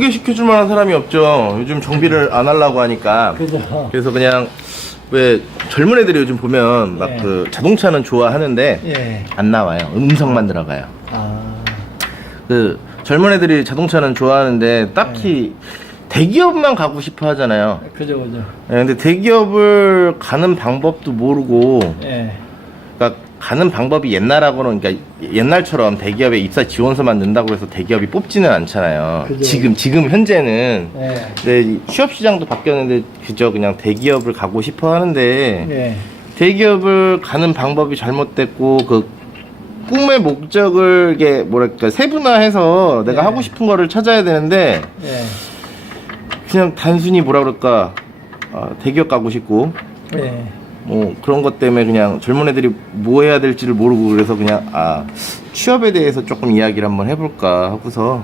소개시켜줄 만한 사람이 없죠. 요즘 정비를 안 하려고 하니까. 그죠. 그래서 그냥 왜 젊은 애들이 요즘 보면 막 예. 그 자동차는 좋아하는데 예. 안 나와요. 음성만 들어가요. 아. 그 젊은 애들이 자동차는 좋아하는데 딱히 대기업만 가고 싶어 하잖아요. 그죠, 그죠. 예, 근데 대기업을 가는 방법도 모르고, 예. 그러니까 가는 방법이 옛날하고는, 그러니까 옛날처럼 대기업에 입사 지원서만 넣는다고 해서 대기업이 뽑지는 않잖아요. 그죠. 지금 현재는. 예. 근데 이 취업 시장도 바뀌었는데 그저 그냥 대기업을 가고 싶어 하는데 예. 대기업을 가는 방법이 잘못됐고 그 꿈의 목적을 이게 뭐랄까 세분화해서 내가 예. 하고 싶은 거를 찾아야 되는데 예. 그냥 단순히 뭐라 그럴까 대기업 가고 싶고 예. 뭐 그런 것 때문에 그냥 젊은 애들이 뭐 해야 될지를 모르고 그래서 그냥 취업에 대해서 조금 이야기를 한번 해볼까 하고서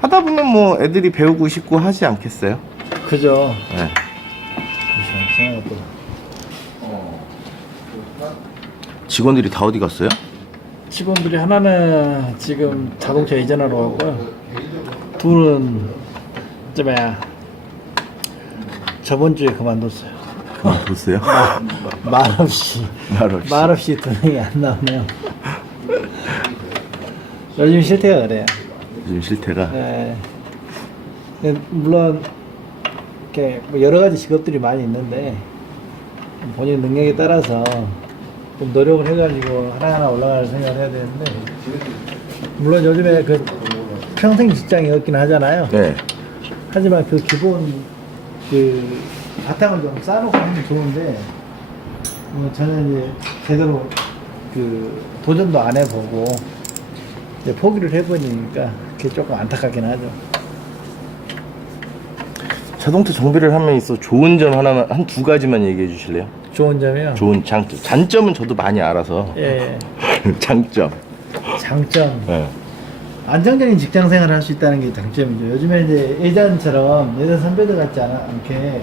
하다 보면 뭐 애들이 배우고 싶고 하지 않겠어요? 그죠. 네. 생각보다. 직원들이 다 어디 갔어요? 직원들이 하나는 지금 자동차 이전하러 가고요. 둘은 저번 주에 그만뒀어요. 그만뒀어요? 말없이 말없이. 말없이 두 명이 안 나오네요. 요즘 실태가 그래요. 요즘 실태가 네. 물론 이렇게 뭐 여러 가지 직업들이 많이 있는데 본인 능력에 따라서 좀 노력을 해가지고 하나하나 올라갈 생각을 해야 되는데 물론 요즘에 그 평생 직장이 없긴 하잖아요. 네. 하지만 그 기본 그 바탕을 좀 쌓아놓고 하면 좋은데 뭐 저는 이제 제대로 그 도전도 안 해보고 이제 포기를 해버리니까 그게 조금 안타깝긴 하죠. 자동차 정비를 함에 있어 좋은 점 하나만 한 두 가지만 얘기해 주실래요? 좋은 점이요. 좋은 장점. 잔점은 저도 많이 알아서. 예. 장점. 장점. 네. 안정적인 직장 생활을 할 수 있다는 게 장점이죠. 요즘에 이제 예전처럼 예전 선배들 같지 않게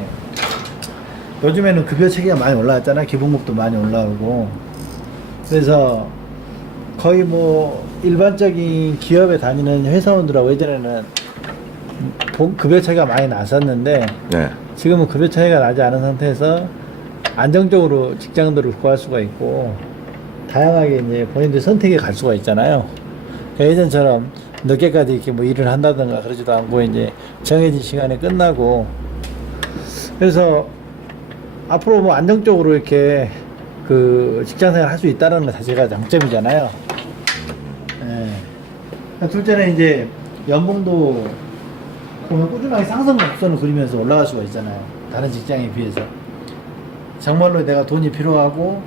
요즘에는 급여 체계가 많이 올라왔잖아요. 기본급도 많이 올라오고. 그래서 거의 뭐 일반적인 기업에 다니는 회사원들하고 예전에는 급여 차이가 많이 났었는데 네. 지금은 급여 차이가 나지 않은 상태에서 안정적으로 직장들을 구할 수가 있고 다양하게 이제 본인들 선택에 갈 수가 있잖아요. 예전처럼 늦게까지 이렇게 뭐 일을 한다든가 그러지도 않고 이제 정해진 시간에 끝나고 그래서 앞으로 뭐 안정적으로 이렇게 그 직장 생활 할 수 있다는 것 자체가 장점이잖아요. 예. 둘째는 이제 연봉도 보면 꾸준하게 상승 곡선을 그리면서 올라갈 수가 있잖아요. 다른 직장에 비해서. 정말로 내가 돈이 필요하고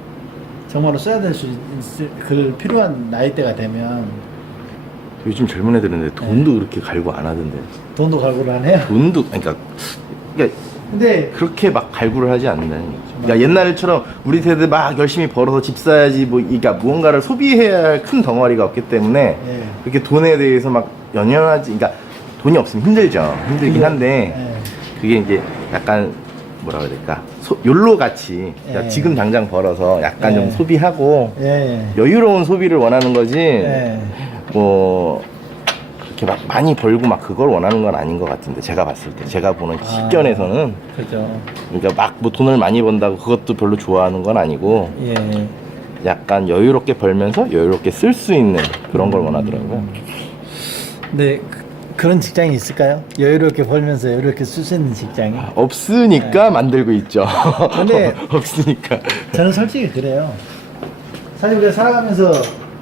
정말로 써야 될 수 있을 그 필요한 나이대가 되면 요즘 젊은 애들은 근데 돈도 그렇게 갈구 안 하던데. 돈도 갈구를 안 해요. 돈도 그러니까 근데 그렇게 막 갈구를 하지 않는. 그러니까 옛날처럼 우리 세대 막 열심히 벌어서 집 사야지 뭐 그러니까 무언가를 소비해야 할 큰 덩어리가 없기 때문에 예. 그렇게 돈에 대해서 막 연연하지. 그러니까 돈이 없으면 힘들죠. 힘들긴 한데 예. 그게 이제 약간 뭐라 그래야 될까? 욜로 같이 그러니까 예. 지금 당장 벌어서 약간 예. 좀 소비하고 예. 여유로운 소비를 원하는 거지. 예. 뭐 그렇게 막 많이 벌고 막 그걸 원하는 건 아닌 것 같은데 제가 봤을 때 제가 보는 식견에서는 그죠. 그러니까 막 뭐 돈을 많이 번다고 그것도 별로 좋아하는 건 아니고 예. 약간 여유롭게 벌면서 여유롭게 쓸 수 있는 그런 걸 원하더라고요. 근데 그런 직장이 있을까요? 여유롭게 벌면서 여유롭게 쓸 수 있는 직장이? 없으니까 만들고 있죠. 근데 없으니까. 저는 솔직히 그래요. 사실 우리가 살아가면서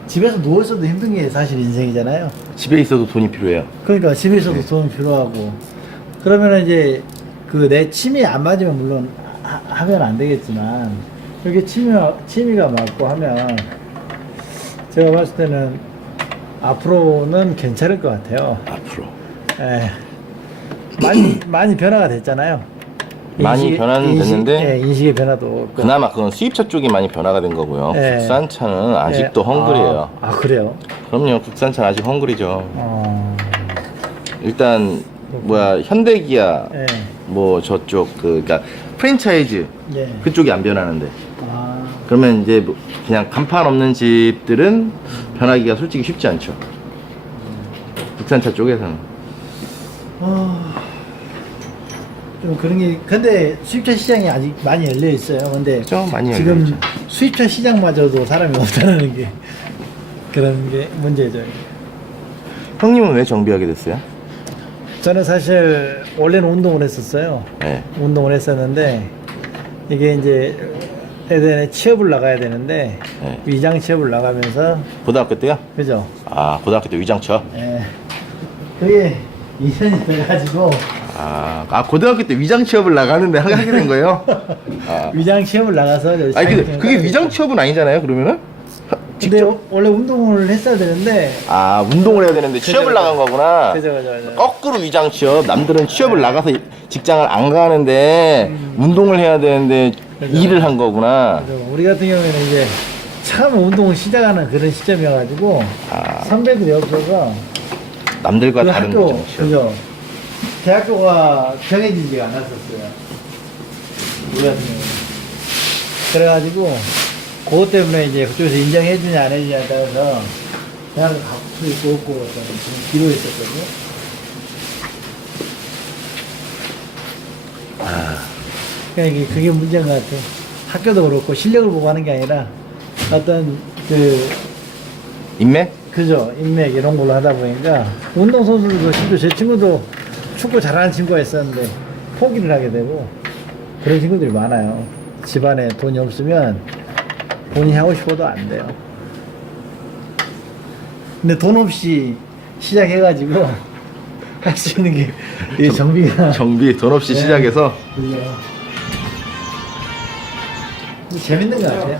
집에서 누워있어도 힘든 게 사실 인생이잖아요. 집에 있어도 돈이 필요해요. 그러니까 집에 있어도 돈 필요하고 그러면 이제 그 내 취미에 안 맞으면 물론 하면 안 되겠지만 이렇게 취미가 맞고 하면 제가 봤을 때는 앞으로는 괜찮을 것 같아요. 앞으로. 예. 많이 변화가 됐잖아요. 많이 변화는 됐는데 예, 인식의 변화도 없고. 그나마 그건 수입차 쪽이 많이 변화가 된 거고요. 예. 국산차는 아직도 예. 헝그리예요. 그래요? 그럼요. 국산차는 아직 헝그리죠. 일단 그렇구나. 현대기아 예. 뭐 저쪽 그러니까 프랜차이즈 예. 그쪽이 안 변하는데 아, 그러면 이제 뭐 그냥 간판 없는 집들은 변하기가 솔직히 쉽지 않죠. 국산차 쪽에서는. 좀 그런 게 근데 수입차 시장이 아직 많이 열려 있어요. 근데 좀 많이 열려 지금 있죠. 수입차 시장마저도 사람이 없다는 게 그런 게 문제죠. 형님은 왜 정비하게 됐어요? 저는 사실 원래는 운동을 했었어요. 네. 운동을 했었는데 이게 이제 예전에 취업을 나가야 되는데 네. 위장 취업을 나가면서 고등학교 때요? 그죠? 아, 고등학교 때 위장처. 예. 그게 2년이 돼가지고 고등학교 때 위장 취업을 나가는데 하게 된 거예요? 아. 위장 취업을 나가서 아니, 근데 그게 위장 취업은 아니잖아요, 그러면은? 근데 원래 운동을 했어야 되는데 아, 운동을 해야 되는데 취업을 나간 거구나. 그죠. 거꾸로 위장 취업. 남들은 취업을 나가서 직장을 안 가는데 운동을 해야 되는데 그죠. 일을 한 거구나. 그죠. 우리 같은 경우에는 이제 처음 운동을 시작하는 그런 시점이어가지고 선배들이 없어서 남들과 그 다른 학교 위장 취업. 그죠. 대학교가 정해지지가 않았었어요. 우리 같은 경우는. 그래가지고 그것 때문에 이제 그쪽에서 인정해주냐 안 해주냐에 따라서 대학을 갈 수 있고 없고 어떤 그런 기로 있었거든요. 그러니까 그게 문제인 것 같아요. 학교도 그렇고 실력을 보고 하는 게 아니라 어떤 인맥? 그죠, 인맥 이런 걸로 하다 보니까 운동선수들도 심지어 제 친구도 축구 잘하는 친구가 있었는데 포기를 하게 되고 그런 친구들이 많아요. 집안에 돈이 없으면 본인이 하고 싶어도 안 돼요. 근데 돈 없이 시작해가지고 할 수 있는 게 이 정비가 정비 돈 없이 네. 시작해서. 그죠. 재밌는 것 같아요.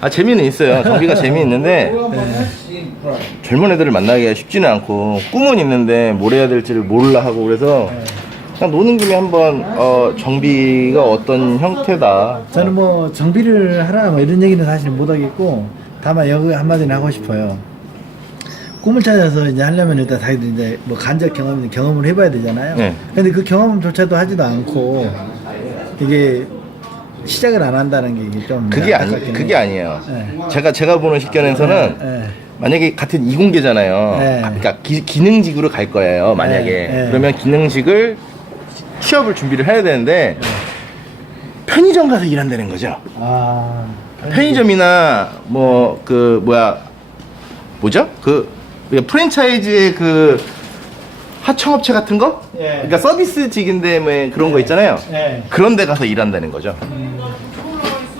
아, 재미는 있어요. 정비가 재미있는데 젊은 애들을 만나기가 쉽지는 않고 꿈은 있는데 뭘 해야 될지를 몰라 하고 그래서 그냥 노는 김에 한번 정비가 어떤 형태다. 저는 뭐 정비를 하라 뭐 이런 얘기는 사실 못 하겠고 다만 여기 한마디는 하고 싶어요. 꿈을 찾아서 이제 하려면 일단 자기들 이제 뭐 간접 경험을 해봐야 되잖아요. 네. 근데 그 경험조차도 하지도 않고 이게 시작을 안 한다는 게 이게 좀 그게 안타깝긴 그게 해요. 아니에요. 네. 제가 보는 식견에서는 네. 만약에 같은 이공계잖아요. 네. 그러니까 기능직으로 갈 거예요. 만약에 네. 그러면 기능직을 취업을 준비를 해야 되는데 편의점 가서 일한다는 거죠. 아, 편의점이나 뭐 뭐죠? 프랜차이즈의 그 하청업체 같은 거? 예. 그러니까 서비스직인데 뭐 그런 거 있잖아요. 네. 그런 데 가서 일한다는 거죠.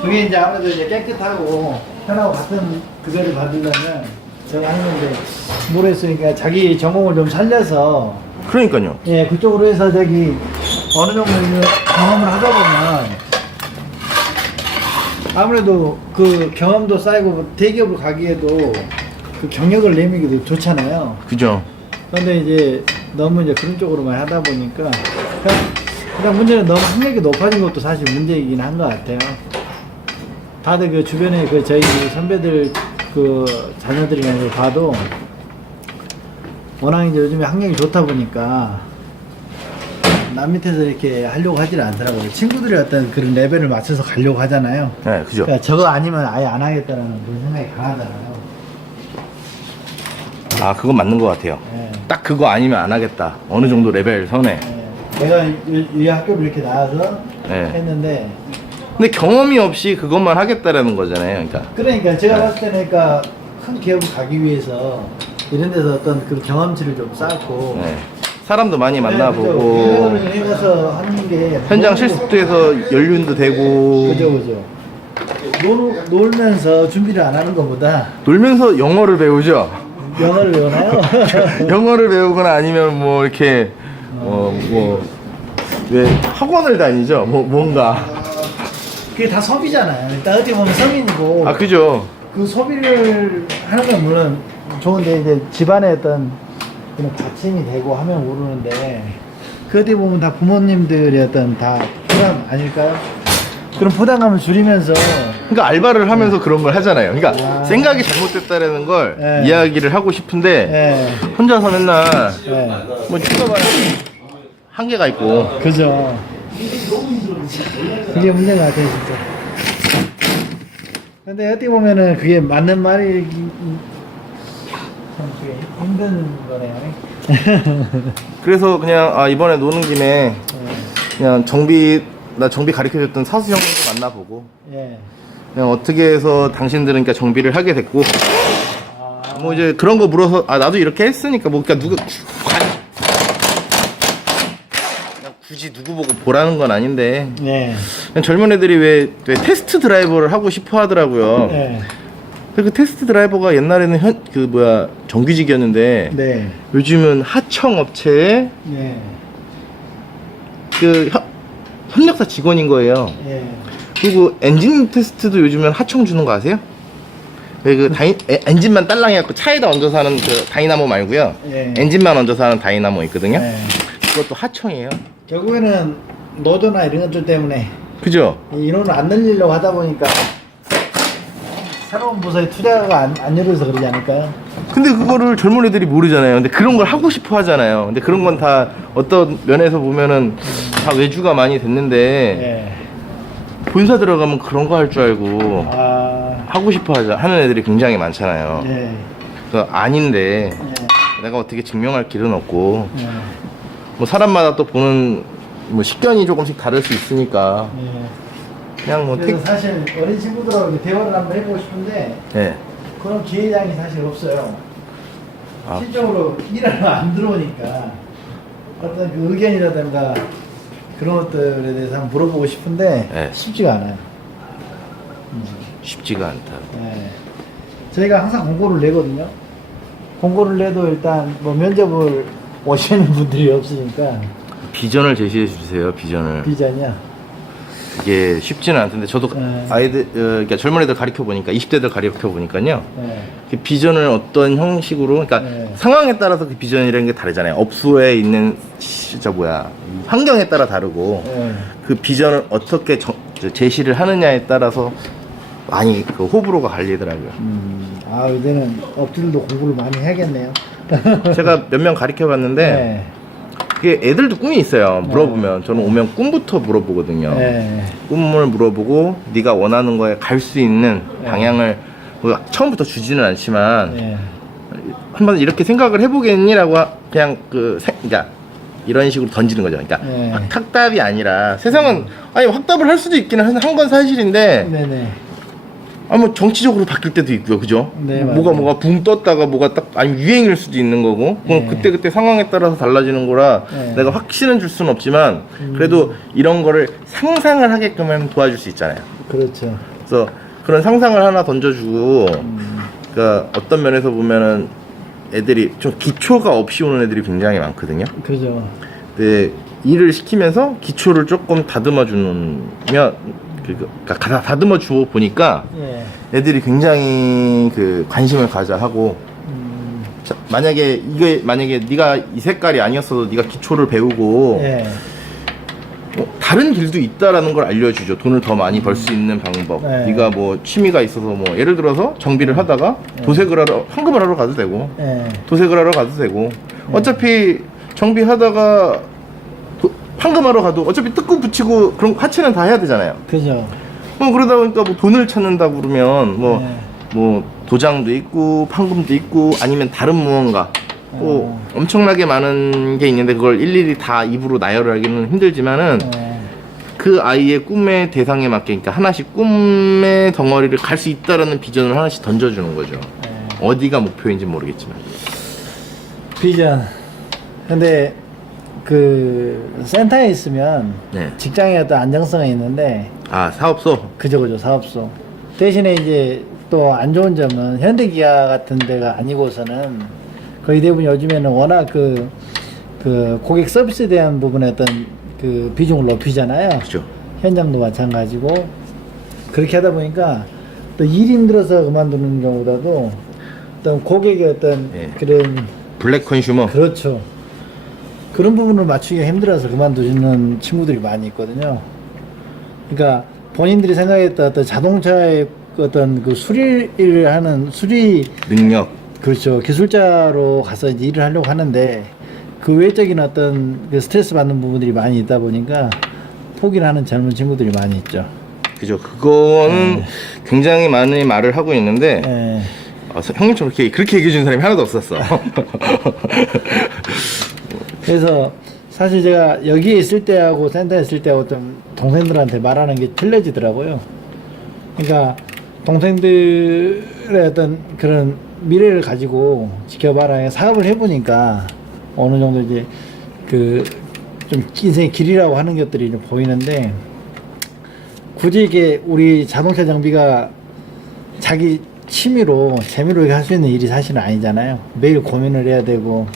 그게 이제 아무래도 이제 깨끗하고 편하고 같은 급여를 받으려면 제가 하는데 모르겠으니까 자기 전공을 좀 살려서 그러니까요. 예 그쪽으로 해서 저기 어느 정도 경험을 하다 보면 아무래도 그 경험도 쌓이고 대기업을 가기에도 그 경력을 내미기도 좋잖아요. 그죠. 그런데 이제 너무 이제 그런 쪽으로만 하다 보니까 그냥 문제는 너무 학력이 높아진 것도 사실 문제이긴 한 것 같아요. 다들 그 주변에 그 저희 선배들 그 자녀들이나 이걸 봐도 워낙 이제 요즘에 학력이 좋다 보니까 남 밑에서 이렇게 하려고 하질 않더라고요. 친구들이 어떤 그런 레벨을 맞춰서 가려고 하잖아요. 네, 그죠. 그러니까 저거 아니면 아예 안 하겠다는 그런 생각이 강하잖아요. 아, 그건 맞는 것 같아요. 예. 딱 그거 아니면 안 하겠다. 어느 정도 레벨 선에. 예. 내가 이 학교를 이렇게 나와서 네. 했는데 근데 경험이 없이 그것만 하겠다라는 거잖아요. 그러니까 제가 네. 봤을 때는 그러니까 큰 기업을 가기 위해서 이런 데서 어떤 그 경험치를 좀 쌓고 네. 사람도 많이 만나보고 유명을 해가서 하는 게 현장 실습도 해서 연륜도 되고 그죠. 놀면서 준비를 안 하는 것보다 놀면서 영어를 배우죠. 영어를 배우나요? 영어를 배우거나 아니면 뭐 이렇게 왜 학원을 다니죠. 뭔가 그게 다 소비잖아요. 일단 어떻게 보면 성인이고 아 그죠. 그 소비를 하는 건 물론 좋은데 이제 집안의 어떤 그런 받침이 되고 하면 모르는데 그 어떻게 보면 다 부모님들의 어떤 다 부담 아닐까요? 그런 부담감을 줄이면서 그러니까 알바를 하면서 그런 걸 하잖아요. 그러니까 생각이 잘못됐다라는 걸 네. 이야기를 하고 싶은데 예, 혼자서 맨날 예. 뭐 축구가 한계가 있고 그죠. 그게 문제인 것 같아요, 진짜. 근데 어떻게 보면은 그게 맞는 말이 참 그게 힘든 거네요. 그래서 그냥 이번에 노는 김에 그냥 나 정비 가르쳐줬던 사수 형님도 만나보고 예. 그냥 어떻게 해서 당신들은 그러니까 정비를 하게 됐고 뭐 이제 그런 거 물어서 나도 이렇게 했으니까 뭐 그러니까 그냥 굳이 누구 보고 보라는 건 아닌데 예. 그냥 젊은 애들이 왜 테스트 드라이버를 하고 싶어 하더라고요. 예. 그 테스트 드라이버가 옛날에는 정규직이었는데 네. 요즘은 하청 업체에 예. 그 협력사 직원인 거예요. 예. 그리고 엔진 테스트도 요즘은 하청 주는 거 아세요? 엔진만 딸랑 해갖고 차에다 얹어서 하는 그 다이나모 말고요. 예. 엔진만 얹어서 하는 다이나모 있거든요. 예. 그것도 하청이에요. 결국에는 노조나 이런 것들 때문에 그죠? 인원을 안 늘리려고 하다 보니까 새로운 부서에 투자가 안 이루어져서 그러지 않을까요? 근데 그거를 젊은 애들이 모르잖아요. 근데 그런 걸 하고 싶어 하잖아요. 근데 그런 건 다 어떤 면에서 보면은 다 외주가 많이 됐는데 예. 본사 들어가면 그런 거 할 줄 알고 아. 하고 싶어 하는 애들이 굉장히 많잖아요. 예. 그래서 아닌데 예. 내가 어떻게 증명할 길은 없고 예. 뭐 사람마다 또 보는 뭐 식견이 조금씩 다를 수 있으니까 예. 그냥 뭐 그래서 사실 어린 친구들하고 이렇게 대화를 한번 해보고 싶은데 네. 그런 기회장이 사실 없어요. 아. 실적으로 일하러 안 들어오니까 어떤 그 의견이라든가 그런 것들에 대해서 한번 물어보고 싶은데 네. 쉽지가 않아요. 쉽지가 않다. 네. 저희가 항상 공고를 내거든요. 공고를 내도 일단 뭐 면접을 오시는 분들이 없으니까 비전을 제시해 주세요. 비전을. 비전이야. 이게 쉽지는 않던데 저도 네. 아이들 그러니까 젊은 애들 가르쳐 보니까 20대들 가르쳐 보니까요. 네. 그 비전을 어떤 형식으로 그러니까 네. 상황에 따라서 그 비전이라는 게 다르잖아요. 업소에 있는 환경에 따라 다르고 네. 그 비전을 어떻게 제시를 하느냐에 따라서 많이 그 호불호가 갈리더라고요. 아 이제는 업주들도 공부를 많이 해야겠네요. 제가 몇 명 가르쳐 봤는데 네. 그게 애들도 꿈이 있어요. 물어보면 저는 오면 꿈부터 물어보거든요. 네. 꿈을 물어보고 네가 원하는 거에 갈 수 있는 네. 방향을 뭐 처음부터 주지는 않지만 네. 한번 이렇게 생각을 해보겠니라고 그냥 그러니까 이런 식으로 던지는 거죠. 그러니까 네. 확답이 아니라 세상은 아니 확답을 할 수도 있기는 한 건 사실인데 네네. 뭐 정치적으로 바뀔 때도 있고요, 그죠? 네, 뭐가 맞아요. 붕 떴다가 뭐가 딱 유행일 수도 있는 거고, 네. 그때 상황에 따라서 달라지는 거라 네. 내가 확신은 줄 수는 없지만 그래도 이런 거를 상상을 하게끔 하면 도와줄 수 있잖아요. 그렇죠. 그래서 그런 상상을 하나 던져주고, 그러니까 어떤 면에서 보면은 애들이 좀 기초가 없이 오는 애들이 굉장히 많거든요. 그죠. 근데 일을 시키면서 기초를 조금 다듬어 주면 그러니까 다듬어 주어 보니까 예. 애들이 굉장히 그 관심을 가져 하고 자, 만약에 네가 이 색깔이 아니었어도 네가 기초를 배우고 예. 다른 길도 있다라는 걸 알려주죠. 돈을 더 많이 벌 수 있는 방법. 네. 네가 뭐 취미가 있어서 뭐 예를 들어서 정비를 하다가 도색을 하러 환급을 하러 가도 되고 예. 도색을 하러 가도 되고 어차피 정비하다가 황금하러 가도 어차피 뜯고 붙이고 그런 하체는 다 해야 되잖아요. 그죠. 그러다 보니까 뭐 돈을 찾는다고 그러면 뭐 도장도 있고 판금도 있고 아니면 다른 무언가 또 엄청나게 많은 게 있는데 그걸 일일이 다 입으로 나열을 하기는 힘들지만은 그 아이의 꿈의 대상에 맞게 그러니까 하나씩 꿈의 덩어리를 갈 수 있다라는 비전을 하나씩 던져주는 거죠. 어디가 목표인지 모르겠지만. 비전. 근데 그 센터에 있으면 네. 직장에 어떤 안정성이 있는데 사업소. 그죠 사업소. 대신에 이제 또 안 좋은 점은 현대기아 같은 데가 아니고서는 거의 대부분 요즘에는 워낙 그 고객 서비스에 대한 부분에 어떤 그 비중을 높이잖아요. 그죠. 현장도 마찬가지고 그렇게 하다 보니까 또 일이 힘들어서 그만두는 경우보다도 어떤 고객의 어떤 네. 그런 블랙 컨슈머. 그렇죠. 그런 부분을 맞추기가 힘들어서 그만두는 친구들이 많이 있거든요. 그러니까 본인들이 생각했던 어떤 자동차의 어떤 그 수리를 하는 수리 능력. 그렇죠. 기술자로 가서 이제 일을 하려고 하는데 그 외적인 어떤 그 스트레스 받는 부분들이 많이 있다 보니까 포기를 하는 젊은 친구들이 많이 있죠. 그죠. 그거는 굉장히 많은 말을 하고 있는데 예. 형님처럼 그렇게 얘기해 주는 사람이 하나도 없었어. 그래서 사실 제가 여기에 있을 때하고 센터에 있을 때하고 좀 동생들한테 말하는 게 틀려지더라고요. 그러니까 동생들의 어떤 그런 미래를 가지고 지켜봐라 사업을 해보니까 어느 정도 이제 그 좀 인생의 길이라고 하는 것들이 좀 보이는데, 굳이 이게 우리 자동차 정비가 자기 취미로 재미로 할 수 있는 일이 사실은 아니잖아요. 매일 고민을 해야 되고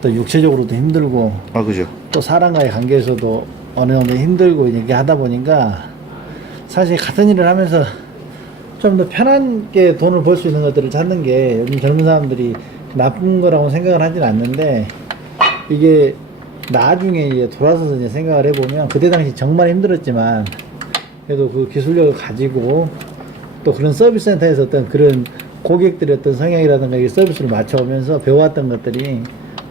또 육체적으로도 힘들고 아, 그죠. 또 사람과의 관계에서도 어느 정도 힘들고 이렇게 하다 보니까 사실 같은 일을 하면서 좀 더 편하게 돈을 벌 수 있는 것들을 찾는 게 요즘 젊은 사람들이 나쁜 거라고 생각을 하진 않는데, 이게 나중에 이제 돌아서서 이제 생각을 해보면 그때 당시 정말 힘들었지만 그래도 그 기술력을 가지고 또 그런 서비스 센터에서 어떤 그런 고객들의 어떤 성향이라든가 이 서비스를 맞춰오면서 배워왔던 것들이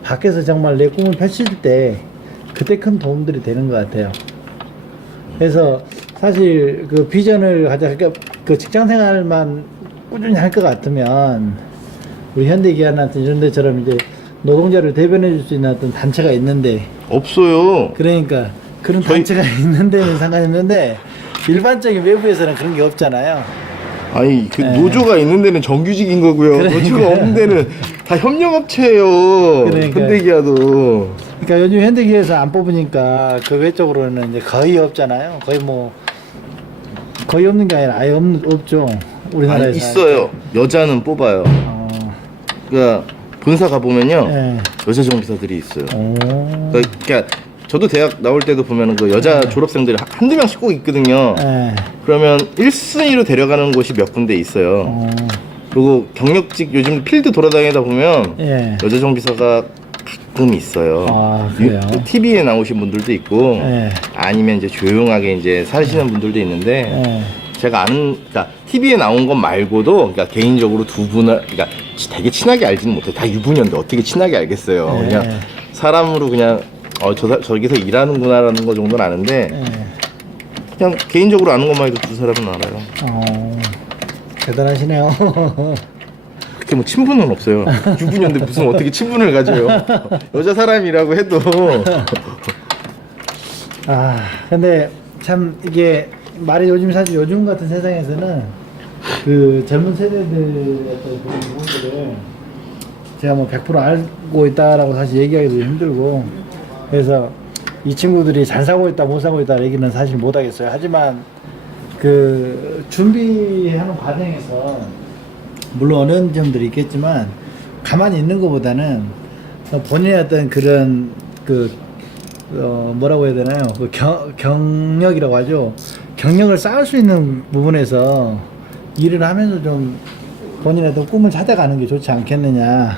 밖에서 정말 내 꿈을 펼칠 때 그때 큰 도움들이 되는 것 같아요. 그래서 사실 그 비전을 가져, 그러니까 그 직장 생활만 꾸준히 할 것 같으면 우리 현대기아나 이런 데처럼 이제 노동자를 대변해 줄 수 있는 어떤 단체가 있는데, 없어요. 그러니까 그런 단체가 있는 데는 상관없는데 일반적인 외부에서는 그런 게 없잖아요. 아니, 그 네. 노조가 있는 데는 정규직인 거고요. 그러니까요. 노조가 없는 데는 다 협력업체예요. 그러니까요. 현대기아도. 그러니까 요즘 현대기아에서 안 뽑으니까 그 외적으로는 이제 거의 없잖아요. 거의 없는 게 아니라 아예 없죠. 우리나라에서. 아니, 있어요. 여자는 뽑아요. 그러니까 본사 가보면요. 예. 여자 정비사들이 있어요. 오. 그러니까 저도 대학 나올 때도 보면은 그 여자 졸업생들이 한두 명씩 꼭 있거든요. 예. 그러면 1순위로 데려가는 곳이 몇 군데 있어요. 어. 그리고 경력직 요즘 필드 돌아다니다 보면 예. 여자 정비사가 가끔 있어요. 아, 그래요? TV에 나오신 분들도 있고 예. 아니면 이제 조용하게 이제 사시는 분들도 있는데 예. 제가 아는, 그러니까 TV에 나온 것 말고도, 그러니까 개인적으로 두 분을, 그러니까 되게 친하게 알지는 못해. 다 유부녀인데 어떻게 친하게 알겠어요. 네. 그냥 사람으로 그냥 저기서 일하는구나라는 거 정도는 아는데 예. 그냥 개인적으로 아는 것만 해도 두 사람은 알아요. 대단하시네요. 그렇게 뭐 친분은 없어요. 유부녀인데 무슨 어떻게 친분을 가져요. 여자 사람이라고 해도. 근데 참 이게 말이 사실 요즘 같은 세상에서는 그 젊은 세대들의 어떤 그런 부분들을 제가 뭐 100% 알고 있다라고 사실 얘기하기도 힘들고, 그래서 이 친구들이 잘 사고 있다 못 사고 있다 얘기는 사실 못 하겠어요. 하지만 그 준비하는 과정에서 물론 어려운 점들이 있겠지만 가만히 있는 것보다는 본인의 어떤 그런 뭐라고 해야 되나요? 경력이라고 하죠. 경력을 쌓을 수 있는 부분에서 일을 하면서 좀 본인의 어떤 꿈을 찾아가는 게 좋지 않겠느냐.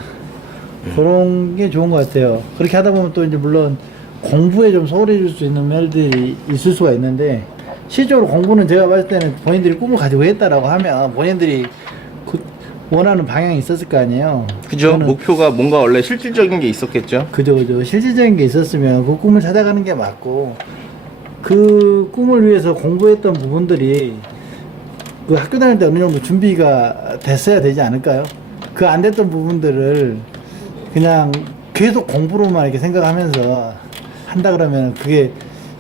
그런 게 좋은 것 같아요. 그렇게 하다 보면 또 이제 물론 공부에 좀 소홀해 줄 수 있는 면들이 있을 수가 있는데, 실제로 공부는 제가 봤을 때는 본인들이 꿈을 가지고 했다라고 하면 본인들이 원하는 방향이 있었을 거 아니에요. 그죠? 목표가 뭔가 원래 실질적인 게 있었겠죠? 그죠. 실질적인 게 있었으면 그 꿈을 찾아가는 게 맞고, 그 꿈을 위해서 공부했던 부분들이 그 학교 다닐 때 어느 정도 준비가 됐어야 되지 않을까요? 그 안 됐던 부분들을 그냥 계속 공부로만 이렇게 생각하면서 한다 그러면 그게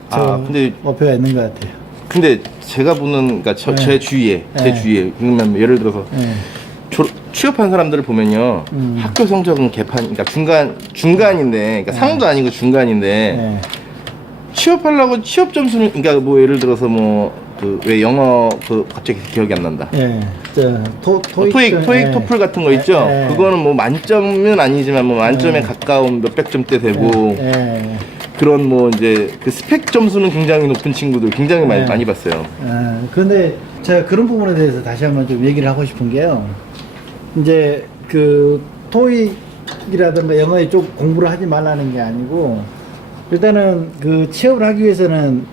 근데 목표가 있는 것 같아요. 근데 제가 보는, 그러니까 제 주위에 그러면 예를 들어서 취업한 사람들을 보면요, 학교 성적은 개판, 그러니까 중간인데, 그러니까 상도 아니고 중간인데, 취업하려고 취업 점수는, 그러니까 뭐 예를 들어서 왜 영어 갑자기 기억이 안 난다. 토익, 토플 같은 거 있죠. 그거는 뭐 만점은 아니지만 뭐 만점에 가까운 몇백 점대 되고, 그런 뭐 이제 그 스펙 점수는 굉장히 높은 친구들 굉장히 많이 봤어요. 그런데 제가 그런 부분에 대해서 다시 한번 좀 얘기를 하고 싶은 게요. 이제 그 토익이라든가 영어에 쪽 공부를 하지 말라는 게 아니고, 일단은 그 취업을 하기 위해서는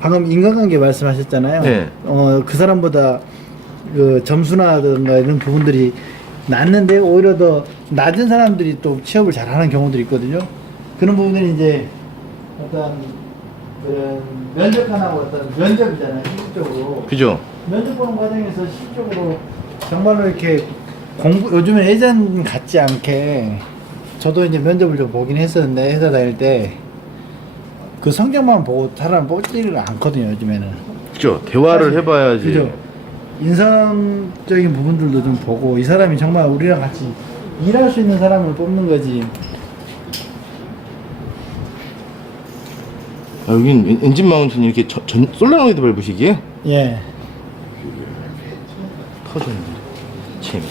방금 인간관계 말씀하셨잖아요. 네. 그 사람보다 그 점수나든가 이런 부분들이 낮는데 오히려 더 낮은 사람들이 또 취업을 잘하는 경우들이 있거든요. 그런 부분들이 이제 어떤 그런 면접관하고 어떤 면접이잖아요. 실질적으로. 그죠? 면접 보는 과정에서 실질적으로 정말로 이렇게 요즘에 예전 같지 않게 저도 이제 면접을 좀 보긴 했었는데 회사 다닐 때 그 성적만 보고 사람 뽑지를 않거든요 요즘에는. 그죠. 대화를 사실, 해봐야지. 그죠. 인성적인 부분들도 좀 보고 이 사람이 정말 우리랑 같이 일할 수 있는 사람을 뽑는 거지. 아, 여긴 엔진 마운트는 이렇게 솔레노이드 밸브식이에요? 예. 터졌네. 침.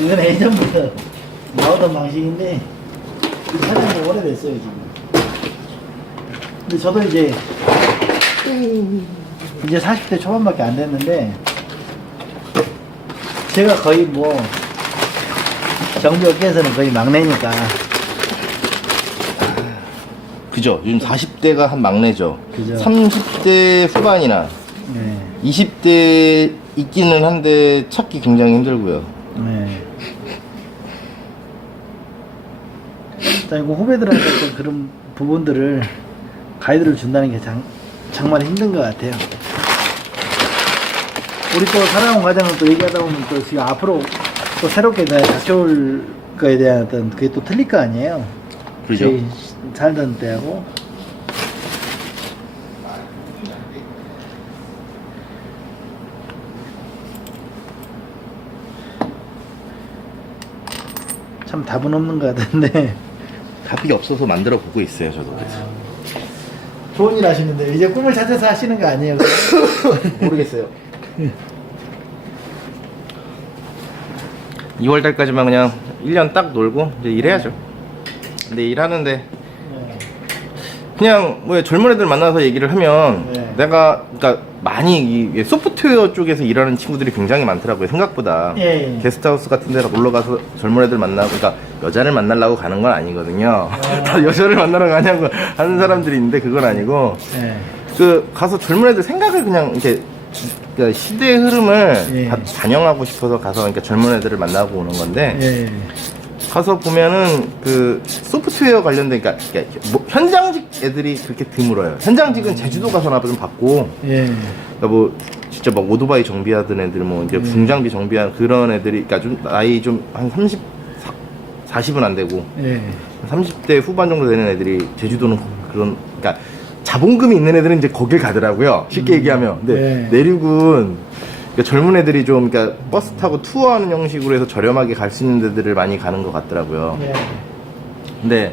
이건 예전부터 나오던 방식인데 사장이 오래됐어요 지금. 근데 저도 이제 40대 초반밖에 안 됐는데 제가 거의 뭐 정비 업계에서는 거의 막내니까. 그죠. 요즘 40대가 한 막내죠. 그죠. 30대 후반이나 네. 20대 있기는 한데 찾기 굉장히 힘들고요. 네. 자, 이거 후배들한테 어떤 그런 부분들을 가이드를 준다는 게 정말 힘든 것 같아요. 우리 또 살아온 과정을 또 얘기하다 보면 또 지금 앞으로 또 새롭게 닥쳐올 거에 대한 어떤 그게 또 틀릴 거 아니에요. 그죠. 저희 살던 때하고. 참 답은 없는 것 같은데. 답이 없어서 만들어 보고 있어요, 저도. 그래서. 좋은 일 하시는데 이제 꿈을 찾아서 하시는 거 아니에요? 모르겠어요. 2월달까지만 그냥 1년 딱 놀고 이제 일해야죠. 근데 일하는데 그냥 뭐 젊은 애들 만나서 얘기를 하면 네. 내가 그러니까 많이 이 소프트웨어 쪽에서 일하는 친구들이 굉장히 많더라고요. 생각보다. 예. 게스트하우스 같은 데 놀러 가서 젊은 애들 만나고 그러니까 여자를 만나려고 가는 건 아니거든요. 다 여자를 만나러 가냐고 하는 사람들이 있는데 그건 아니고 네. 그 가서 젊은 애들 생각을 그냥 이렇게 그러니까 시대의 흐름을 예. 반영하고 싶어서 가서 그러니까 젊은 애들을 만나고 오는 건데 예. 가서 보면은 그 소프트웨어 관련된 그러니까 뭐 현장직 애들이 그렇게 드물어요. 현장직은 제주도 가서나 좀 받고 예. 그러니까 뭐 진짜 막 오토바이 정비하던 애들 뭐 이제 중장비 정비한 그런 애들이 그러니까 좀 나이 좀 한 40은 안 되고 예. 30대 후반 정도 되는 애들이 제주도는 그런 그러니까 자본금이 있는 애들은 이제 거길 가더라고요. 쉽게 얘기하면. 근데 네. 내륙은 그러니까 젊은 애들이 좀 그러니까 버스 타고 투어하는 형식으로 해서 저렴하게 갈 수 있는 데들을 많이 가는 것 같더라고요. 예. 근데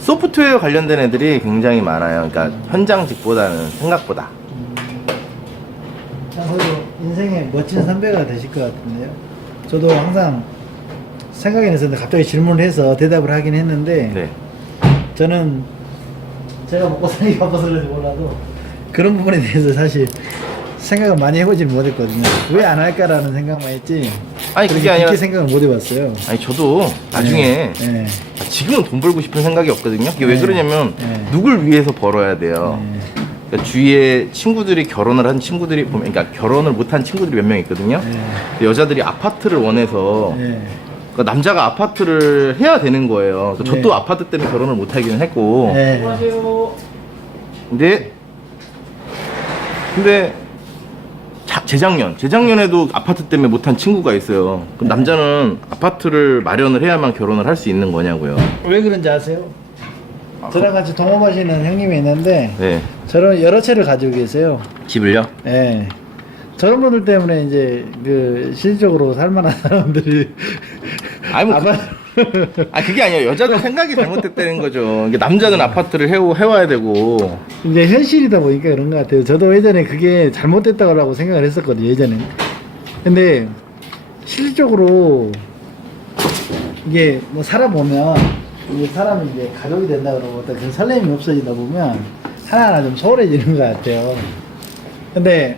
소프트웨어 관련된 애들이 굉장히 많아요. 그러니까 현장직보다는 생각보다. 그래도 인생의 멋진 선배가 되실 것 같은데요. 저도 항상 생각이 났었는데 갑자기 질문을 해서 대답을 하긴 했는데 네. 저는 제가 먹고 살기 바빠서 그런지 몰라도 그런 부분에 대해서 사실 생각을 많이 해보지 못했거든요. 왜 안 할까라는 생각만 했지. 아니 그게 그렇게 아니라 깊게 생각을 못 해봤어요. 아니 저도 나중에 네. 지금은 돈 벌고 싶은 생각이 없거든요. 이게 왜 네. 그러냐면 네. 누굴 위해서 벌어야 돼요. 네. 그러니까 주위에 친구들이 결혼을 한 친구들이 보면 그러니까 결혼을 못한 친구들이 몇 명 있거든요. 네. 근데 여자들이 아파트를 원해서 네. 그러니까 남자가 아파트를 해야 되는 거예요. 그러니까 네. 저도 아파트 때문에 결혼을 못 하기는 했고. 네. 근데 재작년에도 아파트 때문에 못한 친구가 있어요. 그럼 남자는 아파트를 마련을 해야만 결혼을 할 수 있는 거냐고요. 왜 그런지 아세요? 저랑 같이 동업하시는 형님이 있는데 네. 저런 여러 채를 가지고 계세요. 집을요? 예. 저런 분들 때문에 이제 그 실질적으로 살만한 사람들이 아니 뭐 그게 아니에요. 여자도 생각이 잘못됐다는 거죠. 이게 남자는 아파트를 해와야 되고. 이제 현실이다 보니까 그런 것 같아요. 저도 예전에 그게 잘못됐다고 생각을 했었거든요. 예전에. 근데 실질적으로 이게 뭐 살아보면 이게 사람이 이제 가족이 된다 그러고 어떤 그런 설렘이 없어지다 보면 하나하나 좀 소홀해지는 것 같아요. 근데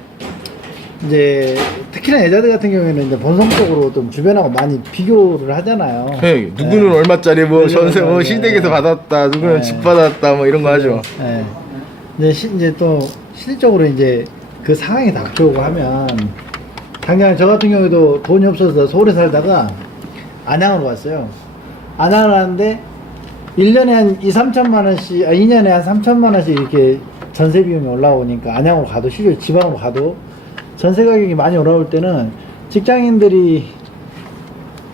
이제 특히나 여자들 같은 경우에는 이제 본성적으로 좀 주변하고 많이 비교를 하잖아요. 네, 누구는 네. 얼마짜리 뭐 네, 전세 뭐 네, 시댁에서 네. 받았다, 누구는 네. 집 받았다, 뭐 이런 거 하죠. 네. 이제 또 실질적으로 이제 그 상황이 닥쳐오고 하면 당장 저 같은 경우에도 돈이 없어서 서울에 살다가 안양으로 왔어요. 안양을 왔는데 1년에 한 2-3천만 원씩, 2년에 한 3천만 원씩 이렇게 전세 비용이 올라오니까 안양으로 가도 실제 지방으로 가도 전세 가격이 많이 올라올 때는 직장인들이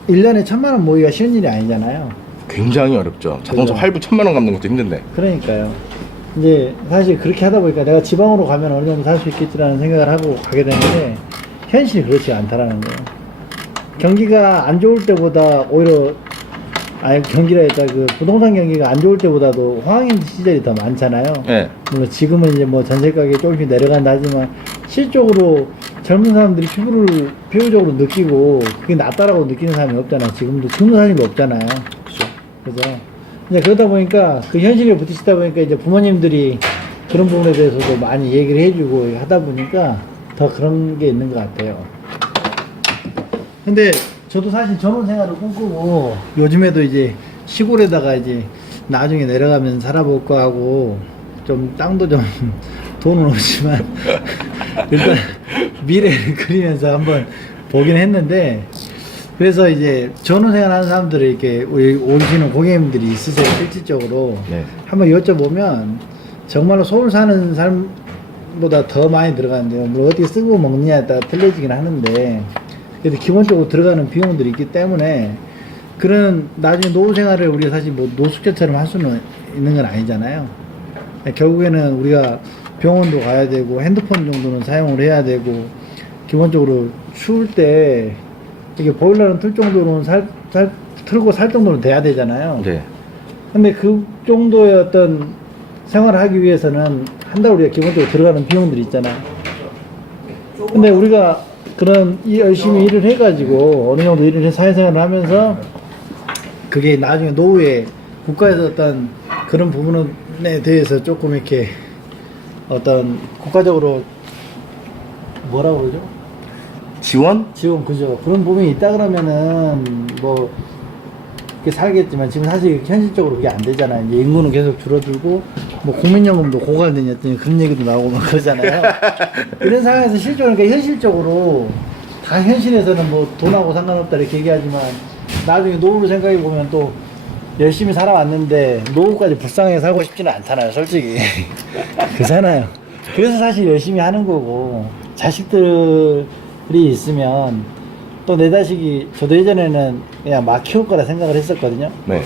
1년에 1,000만 원 모으기가 쉬운 일이 아니잖아요. 굉장히 어렵죠. 자동차 그죠. 할부 1,000만 원 갚는 것도 힘든데. 그러니까요. 이제 사실 그렇게 하다 보니까 내가 지방으로 가면 어느 정도 살 수 있겠지라는 생각을 하고 가게 되는데 현실이 그렇지 않다라는 거예요. 경기가 안 좋을 때보다 오히려 경기라 했다 그 부동산 경기가 안 좋을 때보다도 호황인 시절이 더 많잖아요. 네. 물론 지금은 이제 뭐 전세 가격이 조금씩 내려간다 하지만 실적으로 젊은 사람들이 피부적으로 느끼고 그게 낫다라고 느끼는 사람이 없잖아요. 지금도 그런 사람이 없잖아요. 그죠. 그죠. 이제 그러다 보니까 그 현실에 부딪히다 보니까 이제 부모님들이 그런 부분에 대해서도 많이 얘기를 해주고 하다 보니까 더 그런 게 있는 것 같아요. 근데 저도 사실 전원 생활을 꿈꾸고 요즘에도 이제 시골에다가 이제 나중에 내려가면 살아볼까 하고 좀 땅도 좀 돈은 없지만 일단 미래를 그리면서 한번 보긴 했는데 그래서 이제 전원 생활하는 사람들을 이렇게 오시는 고객님들이 있으세요. 실질적으로 네. 한번 여쭤보면 정말로 서울 사는 사람보다 더 많이 들어가는데요. 물론 어떻게 쓰고 먹느냐에 따라 틀려지긴 하는데 그래도 기본적으로 들어가는 비용들이 있기 때문에 그런 나중에 노후 생활을 우리가 사실 뭐 노숙자처럼 할 수는 있는 건 아니잖아요. 결국에는 우리가 병원도 가야 되고 핸드폰 정도는 사용을 해야 되고 기본적으로 추울 때 이게 보일러는 틀 정도는 틀고 살 정도는 돼야 되잖아요. 네. 근데 그 정도의 어떤 생활을 하기 위해서는 한 달 우리가 기본적으로 들어가는 비용들이 있잖아요. 근데 우리가 그런 열심히 일을 해가지고 어느 정도 일을 해 사회생활을 하면서 그게 나중에 노후에 국가에서 어떤 그런 부분에 대해서 조금 이렇게 어떤 국가적으로 뭐라고 그러죠? 지원? 지원 그죠. 그런 부분이 있다 그러면은 뭐 이렇게 살겠지만 지금 사실 현실적으로 그게 안 되잖아요. 이제 인구는 계속 줄어들고 뭐 국민연금도 고갈되냐 했더니 그런 얘기도 나오고 막 그러잖아요. 이런 상황에서 실적으로 그러니까 현실적으로 다 현실에서는 뭐 돈하고 상관없다 이렇게 얘기하지만 나중에 노후를 생각해 보면 또 열심히 살아왔는데 노후까지 불쌍하게 살고 싶지는 않잖아요. 솔직히 그렇잖아요. 그래서 사실 열심히 하는 거고 자식들이 있으면 또 내 자식이 저도 예전에는 그냥 막 키울 거라 생각을 했었거든요. 네.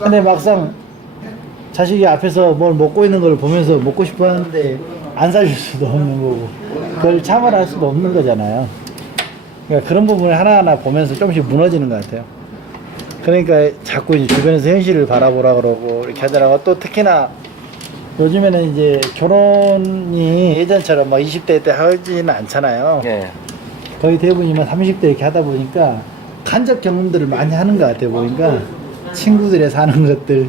근데 막상 자식이 앞에서 뭘 먹고 있는 걸 보면서 먹고 싶어 하는데 안 사줄 수도 없는 거고 그걸 참아라 할 수도 없는 거잖아요. 그러니까 그런 부분을 하나하나 보면서 조금씩 무너지는 것 같아요. 그러니까 자꾸 이제 주변에서 현실을 바라보라 그러고 이렇게 하더라고. 또 특히나 요즘에는 이제 결혼이 예전처럼 뭐 20대 때 하지는 않잖아요. 네. 거의 대부분이면 30대 이렇게 하다 보니까 간접 경험들을 많이 하는 것 같아요. 보니까 친구들의 사는 것들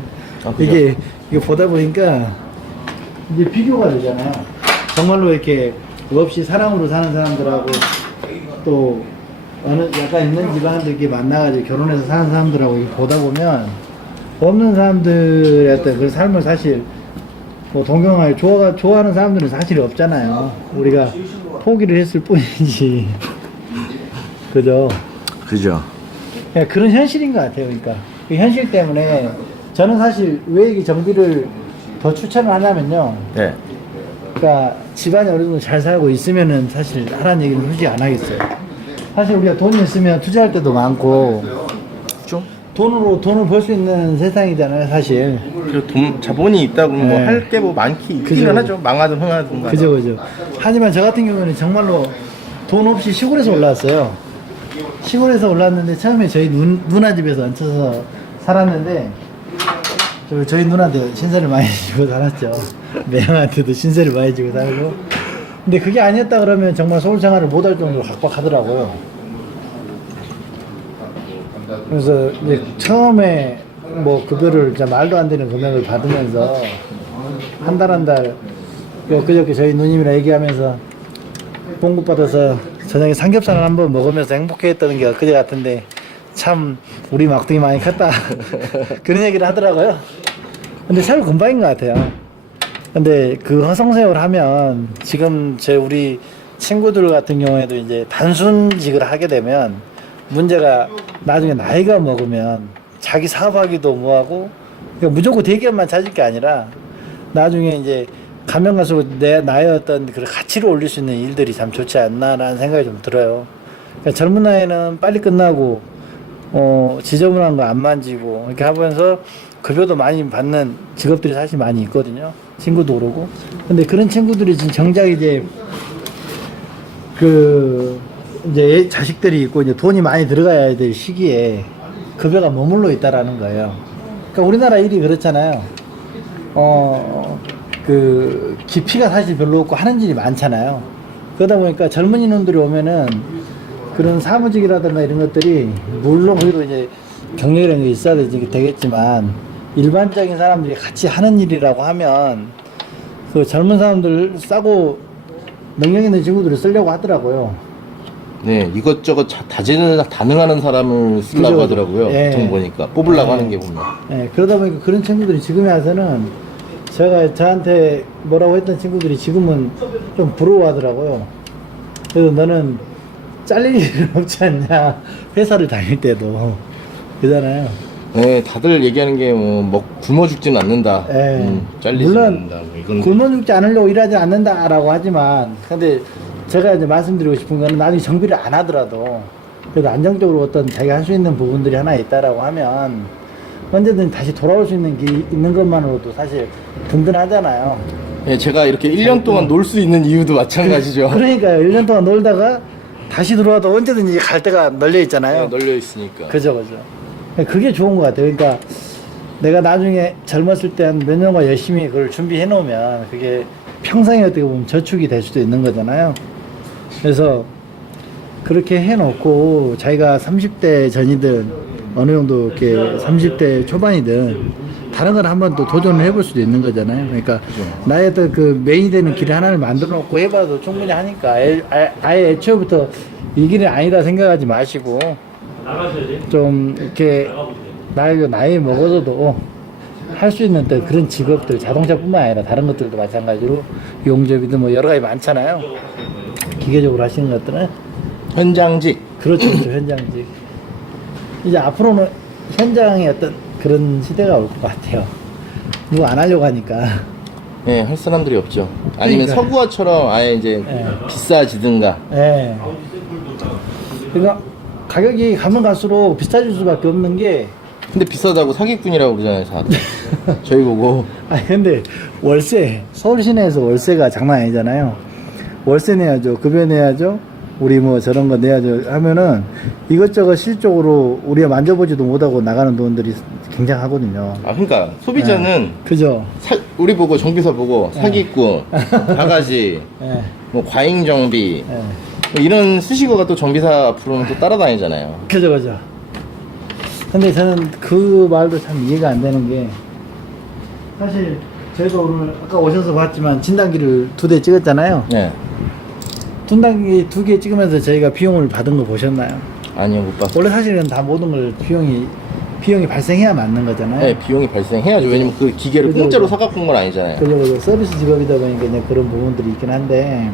이게 보다 보니까 이제 비교가 되잖아요. 정말로 이렇게 없이 사랑으로 사는 사람들하고 또 어느 약간 있는 집안들 이렇게 만나가지고 결혼해서 사는 사람들하고 이렇게 보다 보면 없는 사람들의 어떤 그 삶을 사실 뭐 동경하게 좋아하는 사람들은 사실 없잖아요. 우리가 포기를 했을 뿐이지. 그죠? 그죠. 그냥 그런 현실인 것 같아요. 그러니까 그 현실 때문에 저는 사실 왜 이 정비를 더 추천을 하냐면요. 네. 그러니까 집안이 어느 정도 잘 살고 있으면은 사실 하라는 얘기는 솔직히 안 하겠어요. 사실 우리가 돈이 있으면 투자할 때도 많고 좀. 돈을 벌 수 있는 세상이잖아요, 사실. 그리고 자본이 있다고 뭐 네. 할 게 뭐 많긴 그죠. 있기는 하죠. 망하든 흥하든. 간에. 그죠. 하지만 저 같은 경우는 정말로 돈 없이 시골에서 올라왔어요. 시골에서 올라왔는데 처음에 저희 누나 집에서 얹혀서 살았는데 저희 누나한테 신세를 많이 주고 살았죠. 매형한테도 신세를 많이 주고 살고. 근데 그게 아니었다 그러면 정말 서울 생활을 못할 정도로 각박하더라고요. 그래서 이제 처음에 뭐 급여를 진짜 말도 안 되는 금액을 받으면서 한 달 그저께 저희 누님이랑 얘기하면서 봉급 받아서 저녁에 삼겹살을 한번 먹으면서 행복해했던 게 엊그제 같은데 참 우리 막둥이 많이 컸다 그런 얘기를 하더라고요. 근데 참 금방인 것 같아요. 근데 그 허송세월 하면 지금 우리 친구들 같은 경우에도 이제 단순직을 하게 되면 문제가 나중에 나이가 먹으면 자기 사업하기도 뭐하고 그러니까 무조건 대기업만 찾을 게 아니라 나중에 이제 가면 갈수록 나의 어떤 그 가치를 올릴 수 있는 일들이 참 좋지 않나라는 생각이 좀 들어요. 그러니까 젊은 나이는 빨리 끝나고 지저분한 거 안 만지고 이렇게 하면서 급여도 많이 받는 직업들이 사실 많이 있거든요. 친구도 그러고. 근데 그런 친구들이 지금 정작 이제 이제 자식들이 있고 이제 돈이 많이 들어가야 될 시기에 급여가 머물러 있다라는 거예요. 그러니까 우리나라 일이 그렇잖아요. 깊이가 사실 별로 없고 하는 일이 많잖아요. 그러다 보니까 젊은 인원들이 오면은 그런 사무직이라든가 이런 것들이 물론 그래도 이제 경력이라는 게 있어야 되겠지만 일반적인 사람들이 같이 하는 일이라고 하면 그 젊은 사람들 싸고 능력 있는 친구들을 쓰려고 하더라고요. 네, 이것저것 다능하는 사람을 쓰려고 그죠. 하더라고요. 예. 보통 보니까 뽑으려고 예. 하는 게 보면. 예, 그러다 보니까 그런 친구들이 지금에 와서는 저한테 뭐라고 했던 친구들이 지금은 좀 부러워하더라고요. 그래서 너는 잘릴 일은 없지 않냐. 회사를 다닐 때도. 그잖아요. 네, 다들 얘기하는 게 굶어 죽지는 않는다. 예. 잘리지 물론 않는다. 뭐 이건 굶어 죽지 않으려고 일하지 않는다라고 하지만, 근데 제가 이제 말씀드리고 싶은 거는 나중에 정비를 안 하더라도 그래도 안정적으로 어떤 자기가 할 수 있는 부분들이 하나 있다라고 하면 언제든 다시 돌아올 수 있는 게 있는 것만으로도 사실 든든하잖아요. 예, 제가 이렇게 1년 동안 놀 수 있는 이유도 마찬가지죠. 그러니까요. 1년 동안 놀다가 다시 들어와도 언제든지 갈 데가 널려 있잖아요. 네, 널려 있으니까. 그죠. 그게 좋은 것 같아요. 그러니까 내가 나중에 젊었을 때 한 몇 년간 열심히 그걸 준비해 놓으면 그게 평생에 어떻게 보면 저축이 될 수도 있는 거잖아요. 그래서 그렇게 해 놓고 자기가 30대 전이든 어느 정도 이렇게 30대 초반이든 다른 걸 한번 또 도전을 해볼 수도 있는 거잖아요. 그러니까 나의 어떤 그 메인이 되는 길 하나를 만들어 놓고 해봐도 충분히 하니까 아예 애초부터 이 길이 아니다 생각하지 마시고 좀 이렇게 나이 먹어서도 할 수 있는 또 그런 직업들, 자동차뿐만 아니라 다른 것들도 마찬가지로 용접이든 뭐 여러 가지 많잖아요. 기계적으로 하시는 것들은 현장직. 그렇죠, 현장직. 이제 앞으로는 현장의 어떤 그런 시대가 올 것 같아요. 누구 안 하려고 하니까. 예, 할 사람들이 없죠. 아니면 그러니까. 서구화처럼 아예 이제 예. 비싸지든가. 예. 그러니까 가격이 가면 갈수록 비싸질 수밖에 없는 게, 근데 비싸다고 사기꾼이라고 그러잖아요, 다들. 저희 보고. 아니 근데 월세, 서울 시내에서 월세가 장난 아니잖아요. 월세 내야죠, 급여 내야죠, 우리 뭐 저런 거 내야죠 하면은 이것저것 실적으로 우리가 만져보지도 못하고 나가는 돈들이 굉장하거든요. 아, 그러니까 소비자는 그죠? 우리 보고 정비사 보고 사기꾼, 바가지, 예. 뭐 과잉 정비 예. 뭐 이런 수식어가 또 정비사 앞으로는 또 따라다니잖아요. 그죠. 근데 저는 그 말도 참 이해가 안 되는 게, 사실 저희가 오늘 아까 오셔서 봤지만 진단기를 2대 찍었잖아요. 네. 진단기 2개 찍으면서 저희가 비용을 받은 거 보셨나요? 아니요, 못 봤어요. 원래 사실은 다 모든 걸 비용이 발생해야 맞는 거잖아요. 네, 비용이 발생해야죠. 왜냐면 그 기계를 그죠, 공짜로 그죠. 사갖고 온 건 아니잖아요. 그죠. 서비스 직업이다 보니까 이제 그런 부분들이 있긴 한데,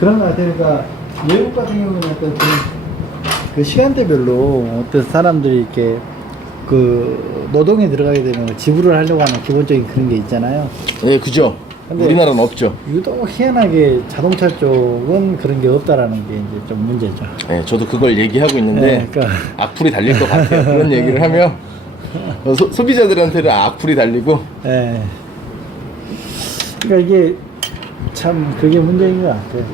그런 것 같아요. 그러니까 외국 같은 경우는 어떤 그 시간대별로 어떤 사람들이 이렇게 그 노동에 들어가게 되면 지불을 하려고 하는 기본적인 그런 게 있잖아요. 네, 그죠. 근데 우리나라는 없죠. 유독 희한하게 자동차 쪽은 그런 게 없다라는 게 이제 좀 문제죠. 네, 저도 그걸 얘기하고 있는데 네, 그러니까. 악플이 달릴 것 같아요. 그런 얘기를 하면 소비자들한테는 악플이 달리고. 예. 그러니까 이게 참 그게 문제인 것 같아요.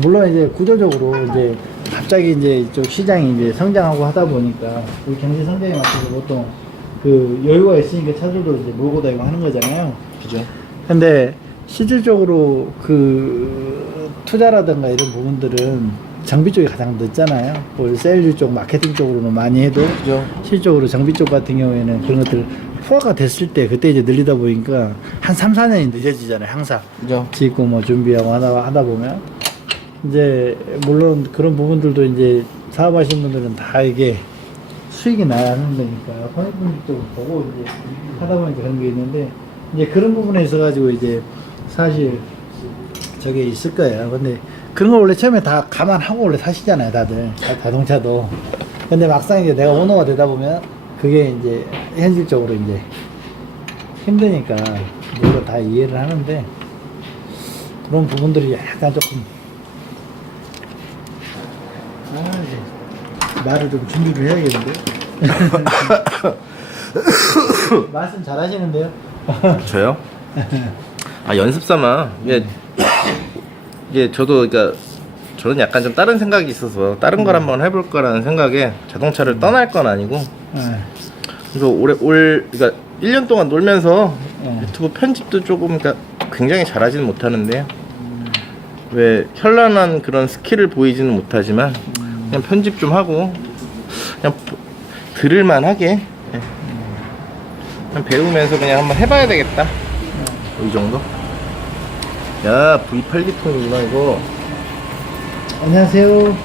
물론 이제 구조적으로 이제 갑자기 이제 이쪽 시장이 이제 성장하고 하다 보니까 우리 경제 성장에 맞춰서 보통 그 여유가 있으니까 차들도 이제 몰고 다니고 하는 거잖아요. 그죠. 근데 실질적으로 그 투자라든가 이런 부분들은 정비 쪽이 가장 늦잖아요. 뭐 세일즈 쪽, 마케팅 쪽으로는 많이 해도 그죠. 실적으로 정비 쪽 같은 경우에는 그런 것들 포화가 됐을 때 그때 이제 늘리다 보니까 한 3, 4년이 늦어지잖아요. 항상 그죠. 짓고 뭐 준비하고 하다 보면 이제 물론 그런 부분들도 이제 사업하시는 분들은 다 이게 수익이 나야 하는 거니까 손해분기 쪽을 보고 이제 하다 보니까 그런 게 있는데, 이제 그런 부분에 있어 가지고 이제 사실 저게 있을 거예요. 근데 그런 걸 원래 처음에 다 감안하고 원래 사시잖아요, 다들. 자동차도. 근데 막상 이제 내가 오너가 되다 보면 그게 이제 현실적으로 이제 힘드니까 물론 다 이해를 하는데, 그런 부분들이 약간 조금 이제 말을 좀 준비를 해야겠는데. 말씀 잘하시는데요? 저요? 아, 연습 삼아. 이게 저도 그러니까 저는 약간 좀 다른 생각이 있어서 다른 걸 한번 해볼 거라는 생각에 자동차를 떠날 건 아니고. 그래서 그러니까 1년 동안 놀면서 유튜브 편집도 조금 그러니까 굉장히 잘하지는 못하는데요. 왜 현란한 그런 스킬을 보이지는 못하지만 그냥 편집 좀 하고 그냥 들을만하게 그냥 배우면서 그냥 한번 해봐야 되겠다. 이 정도? 야, V8 기통이구나 이거. 안녕하세요.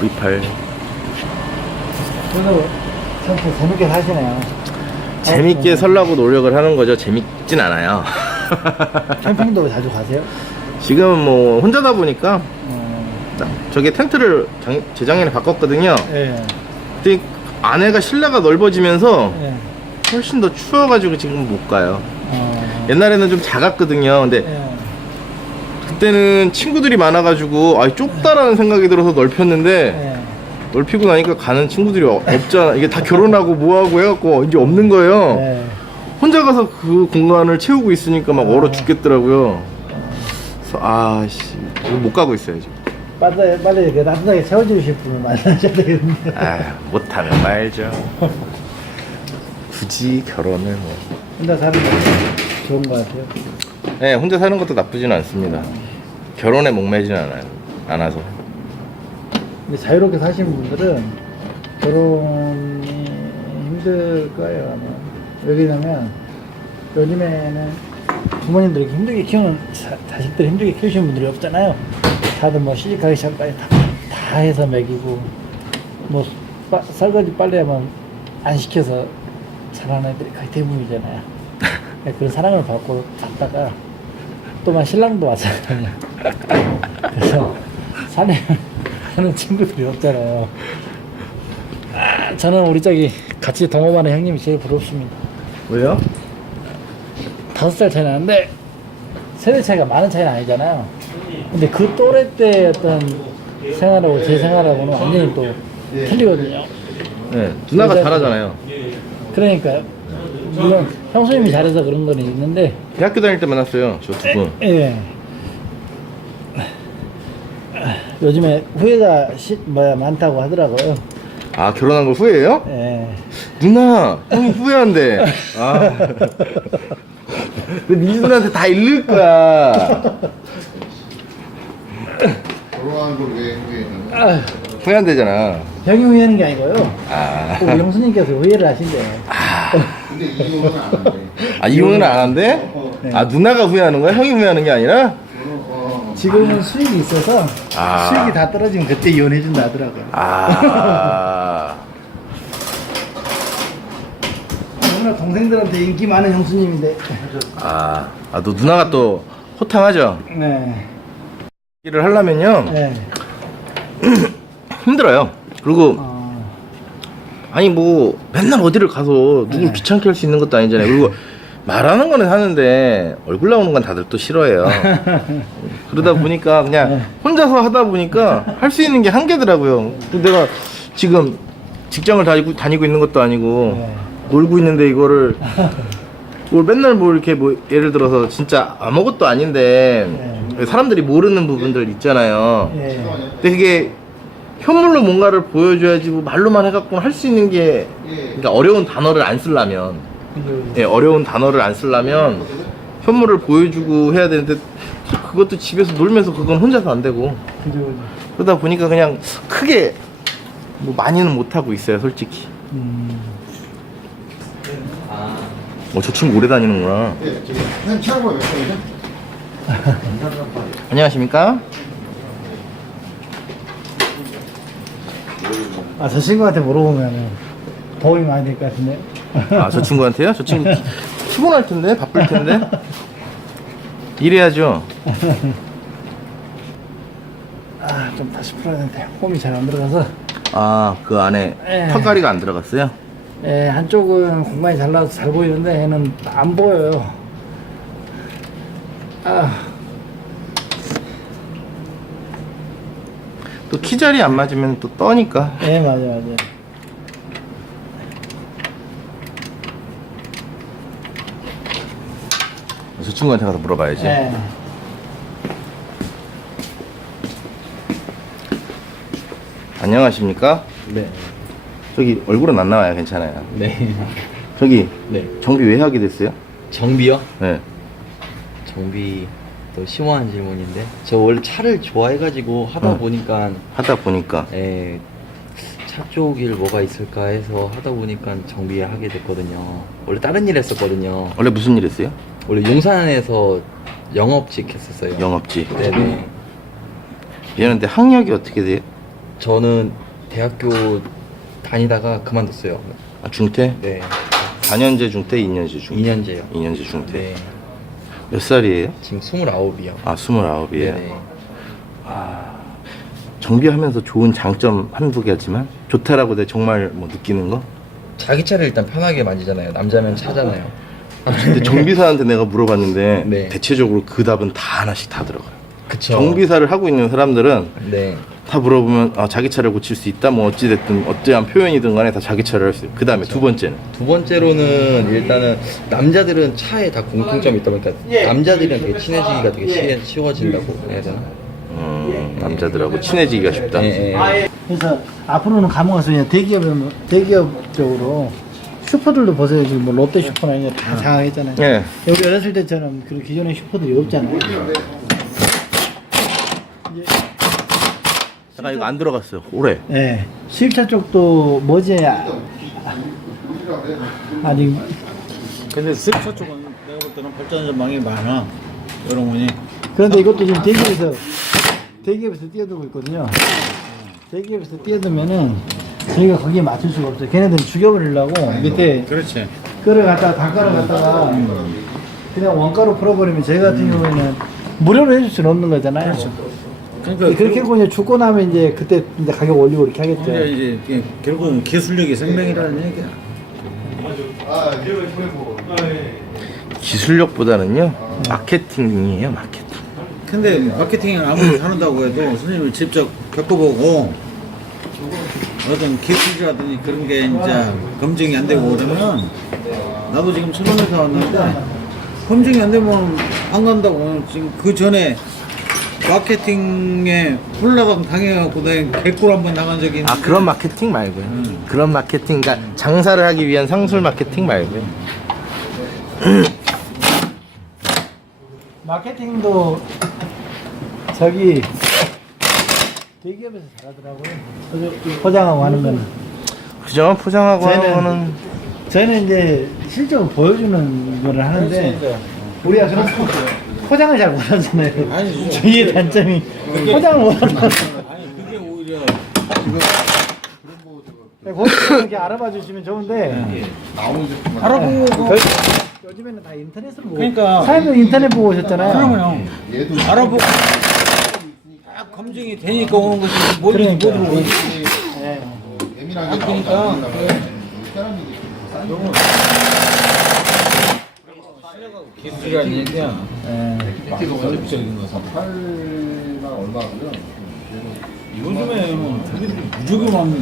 V8 저도 참 재밌게 사시네요. 재밌게 살라고 노력을 하는 거죠. 재밌진 않아요. 캠핑도 자주 가세요? 지금은 뭐 혼자다 보니까 저게 텐트를 재작년에 바꿨거든요. 예. 근데 안에가 실내가 넓어지면서 예. 훨씬 더 추워가지고 지금 못 가요. 옛날에는 좀 작았거든요. 근데 예. 그때는 친구들이 많아가지고 아 좁다라는 생각이 들어서 넓혔는데 예. 넓히고 나니까 가는 친구들이 없잖아. 이게 다 결혼하고 뭐하고 해갖고 이제 없는 거예요. 예. 혼자 가서 그 공간을 채우고 있으니까 막 얼어 죽겠더라고요. 그래서 아씨 못 가고 있어요 지금. 빨리 이렇게 따뜻하게 채워주실 분을 만나셔야 되겠는데. 아 못하면 말죠. 굳이 결혼을 뭐. 혼자 사는 거 좋은 것 같아요. 네, 혼자 사는 것도 나쁘지는 않습니다. 결혼에 목매지는 않아서. 근데 자유롭게 사시는 분들은 결혼이 힘들 거예요. 아마. 왜냐면 요즘에는 부모님들이 힘들게 키우는 자식들 힘들게 키우시는 분들이 없잖아요. 다들 뭐 시집가기 전까지 다 해서 먹이고 뭐 설거지 빨래하면 안 시켜서 잘하는 애들이 거의 대부분이잖아요. 그런 사랑을 받고 갔다가 또 막 신랑도 왔잖아요. 그래서 산에 하는 친구들이 없잖아요. 저는 우리 저기 같이 동업하는 형님이 제일 부럽습니다. 왜요? 5살 차이 나는데 세대 차이가 많은 차이는 아니잖아요. 근데 그 또래 때 어떤 생활하고 제 생활하고는 완전히 또 틀리거든요. 네, 누나가 잘하잖아요. 그러니까 물론 형수님이 잘해서 그런 건 있는데 대학교 다닐 때 만났어요, 저 두 분. 예. 요즘에 후회가 많다고 하더라고요. 아, 결혼한 거 후회해요? 예. 누나, 형이 후회한대. 아. 근데 민지 누나한테 다 잃을 거야. 결혼하는 걸 왜 후회했는 거야? 후회한대잖아. 형이 후회하는 게 아니고요. 아. 우리 형수님께서 후회를 하신대요. 근데 이혼은 안 한대. 아, 이혼은 안 한대? 네. 아, 누나가 후회하는 거야? 형이 후회하는 게 아니라? 지금은 수익이 있어서 아. 수익이 다 떨어지면 그때 이혼해준다 하더라고요. 아. 누나 동생들한테 인기 많은 형수님인데. 아, 너 누나가 또 호탕하죠? 네. 일을 하려면요. 네. 힘들어요. 그리고 어, 아니 뭐 맨날 어디를 가서 누굴 네. 귀찮게 할 수 있는 것도 아니잖아요. 그리고 말하는 거는 하는데 얼굴 나오는 건 다들 또 싫어해요. 그러다 보니까 그냥 네. 혼자서 하다 보니까 할 수 있는 게 한계더라고요. 근데 내가 지금 직장을 다니고 있는 것도 아니고 네. 놀고 있는데 이거를 뭘 맨날 뭐 이렇게 뭐 예를 들어서 진짜 아무것도 아닌데 사람들이 모르는 부분들 있잖아요. 예. 근데 그게 현물로 뭔가를 보여줘야지 뭐 말로만 해갖고 할 수 있는 게 그러니까 어려운 단어를 안 쓰려면 예, 어려운 단어를 안 쓰려면 현물을 보여주고 해야 되는데 그것도 집에서 놀면서 그건 혼자서 안 되고 그죠. 그러다 보니까 그냥 크게 뭐 많이는 못 하고 있어요, 솔직히. 저 친구 오래 다니는구나. 네, 저기 한 차로가 몇 번이죠? 안녕하십니까? 아, 저 친구한테 물어보면 도움이 많이 될 것 같은데. 저 친구한테요? 저 친구 피곤할 텐데, 바쁠 텐데. 일해야죠. 아, 좀 다시 풀어야 되는데 홈이 잘 안 들어가서. 그 안에 턱가리가 안 들어갔어요? 예, 한쪽은 공간이 잘 나와서 잘 보이는데 얘는 안 보여요. 또 키자리 안 맞으면 또 떠니까. 네, 맞아. 저 친구한테 가서 물어봐야지. 네. 안녕하십니까? 네. 저기 얼굴은 안 나와요. 괜찮아요. 네. 저기 네. 정비 왜 하게 됐어요? 정비요? 네. 정비 또 심오한 질문인데 저 원래 차를 좋아해가지고 하다 보니까 하다 보니까 차 쪽 일 뭐가 있을까 해서 하다 보니까 정비를 하게 됐거든요. 원래 다른 일 했었거든요. 원래 무슨 일 했어요? 원래 용산에서 영업직 했었어요. 영업직. 네네. 미안한데 학력이 어떻게 돼요? 저는 대학교 다니다가 그만뒀어요. 아, 중퇴? 네. 4년제 중퇴, 2년제 중퇴? 2년제요. 2년제 중퇴. 네. 몇 살이에요? 지금 29이요. 아, 29이에요. 네네. 정비하면서 좋은 장점 한두 개지만 좋다라고 내가 정말 뭐 느끼는 거? 자기 차를 일단 편하게 만지잖아요. 남자면 차잖아요. 근데 정비사한테 내가 물어봤는데 네. 대체적으로 그 답은 다 하나씩 다 들어가요. 그쵸. 정비사를 하고 있는 사람들은 네. 다 물어보면 아, 자기 차를 고칠 수 있다 뭐 어찌됐든 어떠한 표현이든 간에 다 자기 차를 할 수 있어요. 그 다음에 두 번째는 두 번째로는 일단은 남자들은 차에 다 공통점이 있다 보니까 남자들이랑 되게 친해지기가 되게 쉬워진다고 해야 되나? 남자들하고 친해지기가 쉽다. 예, 예. 그래서 앞으로는 감옥에서 그냥 대기업적으로 슈퍼들도 보세요. 지금 뭐 롯데 슈퍼나 이런 다 장악했잖아요. 예. 여기 어렸을 때처럼 그 기존의 슈퍼들이 없잖아요. 잠깐 이거 안 들어갔어요. 오래. 예. 수입차 쪽도 뭐지 아직 근데 수입차 쪽은 내가 볼 때는 발전 전망이 많아. 이런 거니. 그런데 이것도 지금 대기업에서 뛰어들고 있거든요. 대기업에서 뛰어들면은 저희가 거기에 맞출 수가 없어요. 걔네들은 죽여버리려고 밑에 그렇지. 끓을 갖다가 단가를 갖다가 그냥 원가로 풀어버리면 저희 같은 경우에는 무료로 해줄 수는 없는 거잖아요. 그러니까 그렇게 하고 이제 죽고 나면 이제 그때 이제 가격 올리고 이렇게 하겠죠. 근데 이제 이게 결국은 기술력이 생명이라는 얘기야. 기술력보다는요 마케팅이에요. 마케팅. 근데 마케팅을 아무리 하는다고 해도 선생님이 직접 겪어보고 어떤 기술이라든지 그런 게 이제 검증이 안 되고 그러면 나도 지금 천원에서 왔는데 검증이 안 되면 안 간다고. 지금 그 전에 마케팅에 홀라당 당해갖고 내가 개꿀 한번 나간 적이 있는데 아 그런 마케팅 말고요. 그런 마케팅, 그러니까 장사를 하기 위한 상술 마케팅 말고요. 마케팅도 저기 대기업에서 잘하더라고요. 포장하고 하는 거는. 그죠? 포장하고 하는 거는 저희는 이제 실적을 보여주는 거를 하는데 우리가 그런 포장을 잘 못하잖아요. 아니, 저희의 단점이 포장을 못하는 거. 아니 그게 오히려 거기서 이렇게 알아봐 주시면 좋은데 알아보고 요즘에는 다 인터넷으로 보고 그러니까 사장님도 인터넷 보고 오셨잖아요. 그러면 알아보고 다 검증이 되니까 오는 것이 뭐든지 그러니까. 뭐든 오지. 네. 예민하게 그러니까 너무 기술이라는 얘기야. 네. 적극적인 거. 8만 얼마고요. 요즘에는 저기들 무지개 많네.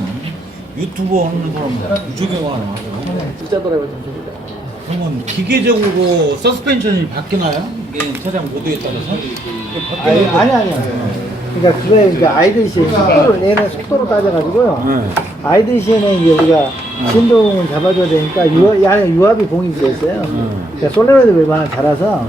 유튜버 하는 사람 무지개 많아. 진짜 드라이버 좀 주시다. 그러면 기계적으로 서스펜션이 바뀌나요? 이게 차량 모드에 따라서? 아니. 그러니까 그거에 그러니까 아이들시에 속도를 얘는 속도로 따져가지고요. 네. 아이들시에는 이제 우리가 진동을 잡아줘야 되니까 이 안에 유압이 공이 들어있어요. 그러니까 솔레노이드 웨바는 자라서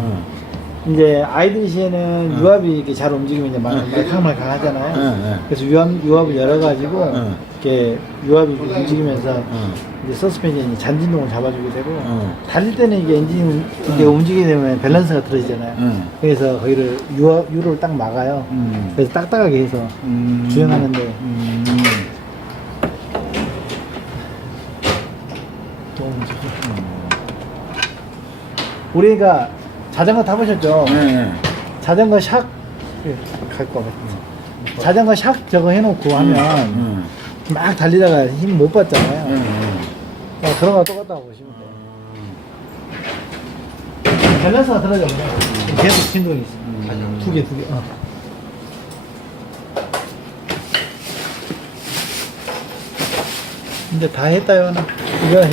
이제 아이들시에는 유압이 이렇게 잘 움직이면 이제 말캉말캉 하잖아요. 그래서 유압을 열어가지고 이렇게 유압이 움직이면서 이제 서스펜션이 잔진동을 잡아주게 되고 달릴 때는 이게 엔진이 이게 움직이게 되면 밸런스가 틀어지잖아요. 그래서 거기를 유로를 딱 막아요. 그래서 딱딱하게 해서 주행하는데 도움을 주죠. 우리가 자전거 타보셨죠? 네. 자전거 샥 갈것 같아. 자전거 샥 저거 해놓고 하면 막 달리다가 힘 못 받잖아요. 그런 거 똑같다고 보시면 돼요. 밸런스가 틀어져 버려. 계속 진동이 있어. 두 개. 이제 다 했다요.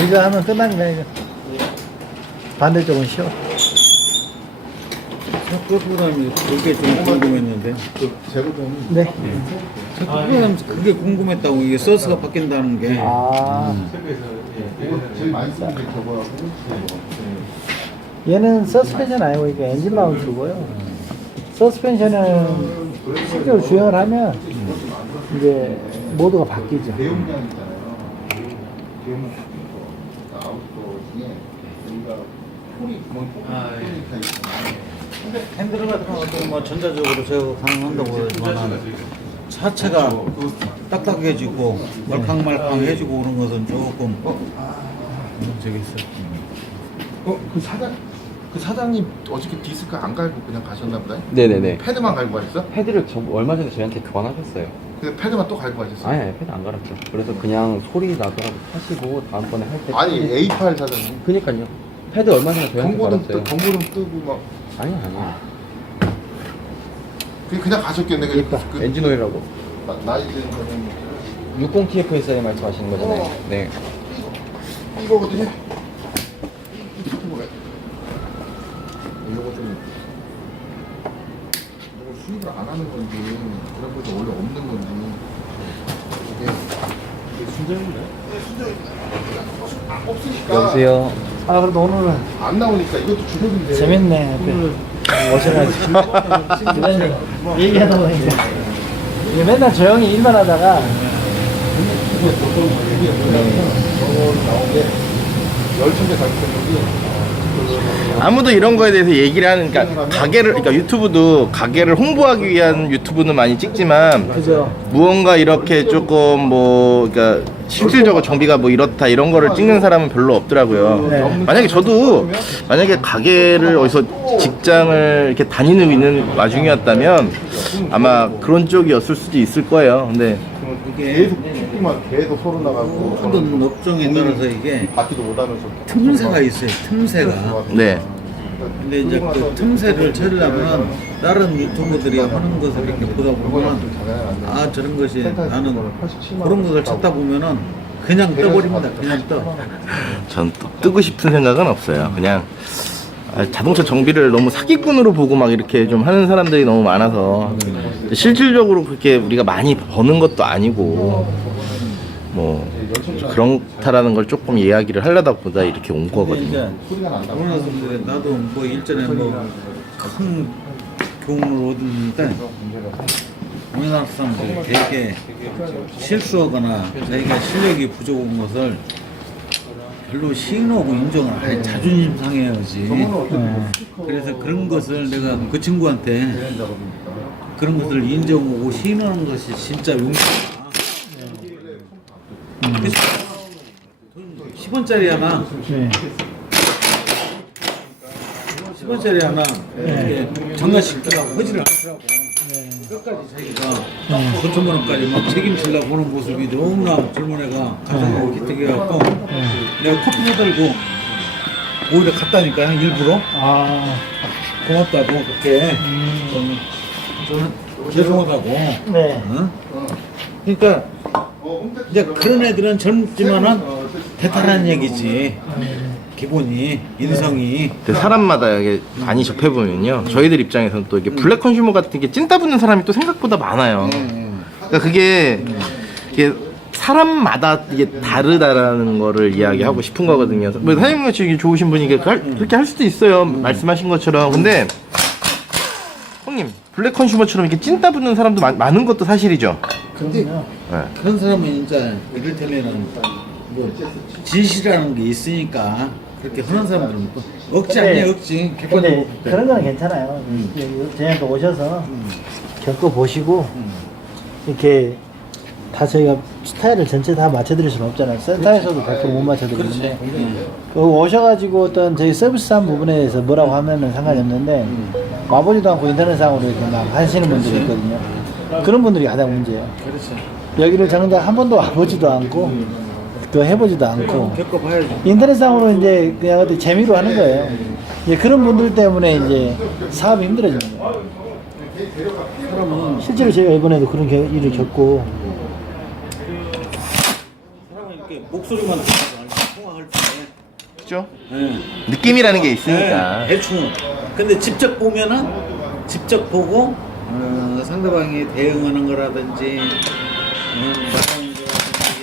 이거 하면 끝난 거야. 이거. 반대쪽은 쉬워. 프로그램이 그게 좀 궁금했는데. 네. 프로그램 그게 궁금했다고 이게 소스가 바뀐다는 게. 아, 제일 많이 쓰는 게 저거하고 얘는 서스펜션 아니고 이게 엔진 마운트고요. 서스펜션은 실제로 주행을 하면 이제 모드가 바뀌죠. 대용량 있잖아요. 대용량 아웃도어 중에 여기가 폴이 구멍이 뚫리니까 있잖아요. 핸들 같은 것도 뭐 전자적으로 제어 가능한다고 하지만 차체가 딱딱해지고 말캉말캉해지고 그런 것은 조금 저기 있어요. 그 사장님 어저께 디스크 안 갈고 그냥 가셨나 보다. 네네네. 패드만 갈고 가셨어? 패드를 얼마 전에 저희한테 교환하셨어요. 근데 패드만 또 갈고 가셨어? 아니 패드 안 갈았죠. 그래서 그냥 소리 나더라도 하시고 다음번에 할 때. 아니 A8 사장님. 그니까요. 패드 얼마 전에 저희한테 갈았어요. 경고등 뜨고 막 아니요. 그냥 가셨겠네. 그 엔진 오일하고. 나이 든 거는 60TFSI 말씀하시는 거잖아요. 네. 이거거든요. 이거 좀 이거 수입을 안 하는 건지 그런 것도 원래 없는 건지 이게 순정인가요? 네, 순정입니다. 없으니까 여보세요. 아, 그래도 오늘은 안 나오니까 이것도 주력인데 재밌네. 오셔가지고. 이런 얘기하다 보니까. 이게 맨날 조용히 일만 하다가. 나온 게 10개 가격대인지 아무도 이런 거에 대해서 얘기를 하는, 그러니까 가게를, 그러니까 유튜브도 가게를 홍보하기 위한 유튜브는 많이 찍지만 그죠. 무언가 이렇게 조금 뭐, 그러니까 실질적으로 정비가 뭐 이렇다 이런 거를 찍는 사람은 별로 없더라고요. 네. 만약에 저도 만약에 가게를 어디서 직장을 이렇게 다니는 있는 와중이었다면 아마 그런 쪽이었을 수도 있을 거예요. 근데 이게 축구만 계속 소로 나가고 모든 업종에 따라서 이게 받지도 못하면서 틈새가 있어요. 틈새가. 네. 근데 이제 그 틈새를 채우려면 다른 유튜버들이 하는 것을 이렇게 보다 보면 아 저런 것이 나는 그런 것을 찾다 보면은 그냥 떠버립니다. 그냥 떠. 전 또 뜨고 싶은 생각은 없어요. 그냥 자동차 정비를 너무 사기꾼으로 보고 막 이렇게 좀 하는 사람들이 너무 많아서 실질적으로 그렇게 우리가 많이 버는 것도 아니고 뭐 그렇다라는 걸 조금 이야기를 하려다 보다 이렇게 온 거거든요. 이제 그런 분들이 나도 뭐 일전에 뭐 큰 교훈을 얻었는데 우리나라 사람들이 되게 실수하거나 자기가 실력이 부족한 것을 별로 시인하고 인정을 아예 자존심 상해야지. 그래서 그런 것을 내가 그 친구한테 그런 것을 인정하고 시인하는 것이 진짜 용기다. 10원짜리 하나, 네. 10원짜리 하나 이렇게 장난시키려고 허지를 않더라고. 끝까지 자기가 9천만 원까지 막 책임지려고 하는 모습이 너무나 젊은 애가 가슴하고 기특해갖고 내가 커피 사들고 오히려 갔다니까 일부러 아, 고맙다고 그렇게 저는 죄송하다고. 네. 응? 그러니까 이제 그런 애들은 젊지만은 대단한 얘기지. 기본이 인성이. 근데 사람마다 이게 많이 접해보면요, 저희들 입장에서는 또 이게 블랙 컨슈머 같은 게 찐따 붙는 사람이 또 생각보다 많아요. 그러니까 그게 사람마다 이게 다르다라는 거를 이야기하고 싶은 거거든요. 뭐 사장님같이 좋으신 분이 그렇게 할 수도 있어요, 말씀하신 것처럼. 근데 형님, 블랙 컨슈머처럼 이렇게 찐따 붙는 사람도 많은 것도 사실이죠. 근데 네. 그런 사람은 이제 이를테면은 뭐 진실이라는 게 있으니까 그렇게 흔한 사람들은 또 억지 아니에요, 억지. 근데 객관적으로. 그런 거는 괜찮아요. 저희한테 오셔서 겪어보시고 이렇게 다 저희가 스타일을 전체 다 맞춰드릴 수는 없잖아요. 센터에서도 100% 못 맞춰드리는데 그 오셔가지고 어떤 저희 서비스한 부분에 대해서 뭐라고 하면은 상관이 없는데 와보지도 않고 인터넷상으로 이렇게 막 하시는 분들이 있거든요. 그런 분들이 가장 문제예요. 그렇죠. 여기를 정작 한 번도 와보지도 않고 또 해보지도 않고 겪어봐야지. 인터넷상으로 이제 그냥 어디 재미로 하는 거예요. 이제 그런 분들 때문에 이제 사업이 힘들어지는 거예요. 실제로 제가 이번에도 그런 일을 겪고 사람은 이렇게 목소리만 듣고 통화할 때. 그죠? 예. 느낌이라는 게 있으니까. 네, 대충. 근데 직접 보면은 직접 보고 상대방이 대응하는 거라든지 나가는 거라든지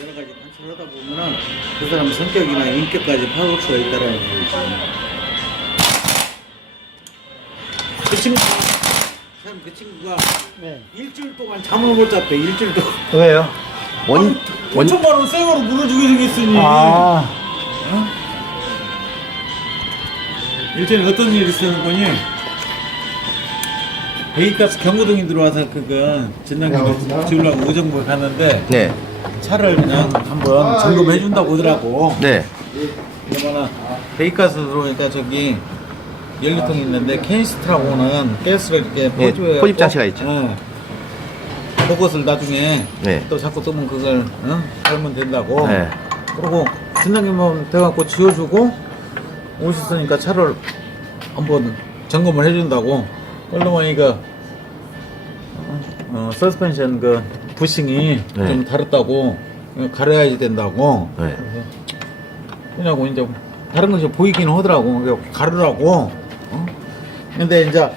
여러 가지 관찰을 하다 보면은 그 사람 성격이나 인격까지 파악할 수가 있다라는 거지. 그 친구가 네. 일주일 동안 잠을 못 잤대. 일주일 동안. 왜요? 원 5천만 원 생으로 물어주게 생겼으니. 아, 일전에 어떤 일이 있었는 거니? 베이가스 경고등이 들어와서 그거 진단기를 지우려고 의정부에 갔는데 네. 차를 그냥 한번 점검해 준다고 하더라고. 네. 그러면은 베이가스 들어오니까 저기 연료통이 있는데 캐니스트라고는 가스를 이렇게 예, 포집해 포집 장치가 있죠. 그것을 나중에 네. 또 자꾸 뜨면 그걸 달면 된다고. 네. 그리고 진단기만 돼갖고 지워주고 오셨으니까 차를 한번 점검을 해준다고. 그러면 이거 서스펜션 그 부싱이 네. 좀 다르다고 가려야 된다고. 네. 그래서 그냐고 이제 다른 것이 보이긴 하더라고. 그래서 가르라고. 근데 이제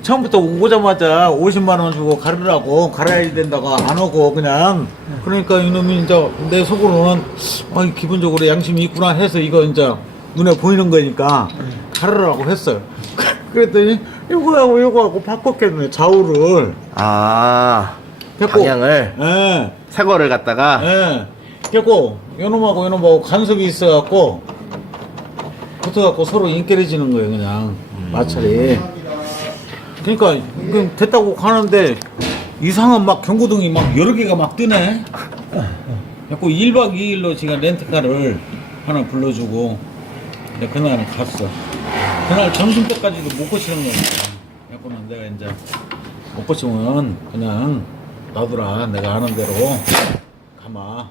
처음부터 오자마자 50만 원 주고 가르라고 갈아야 된다고 안 오고 그냥. 그러니까 이놈이 이제 내 속으로는 기본적으로 양심이 있구나 해서 이거 이제 눈에 보이는 거니까 가르라고 했어요. 그랬더니 이거하고 바꿨겠네, 좌우를. 아. 됐고. 방향을 예. 새 거를 갖다가 예. 됐고 요놈하고 요놈하고 간섭이 있어갖고 붙어갖고 서로 인결해지는 거예요, 그냥. 마찰이. 그러니까 이거 됐다고 가는데 이상한 막 경고등이 막 여러 개가 막 뜨네. 자꾸 1박 2일로 지금 렌트카를 하나 불러주고 이제 그날은 갔어. 그날 점심 때까지도 못 고치는 거니까. 그래서 내가 이제 못 고치면 그냥 놔두라. 내가 아는 대로 가마.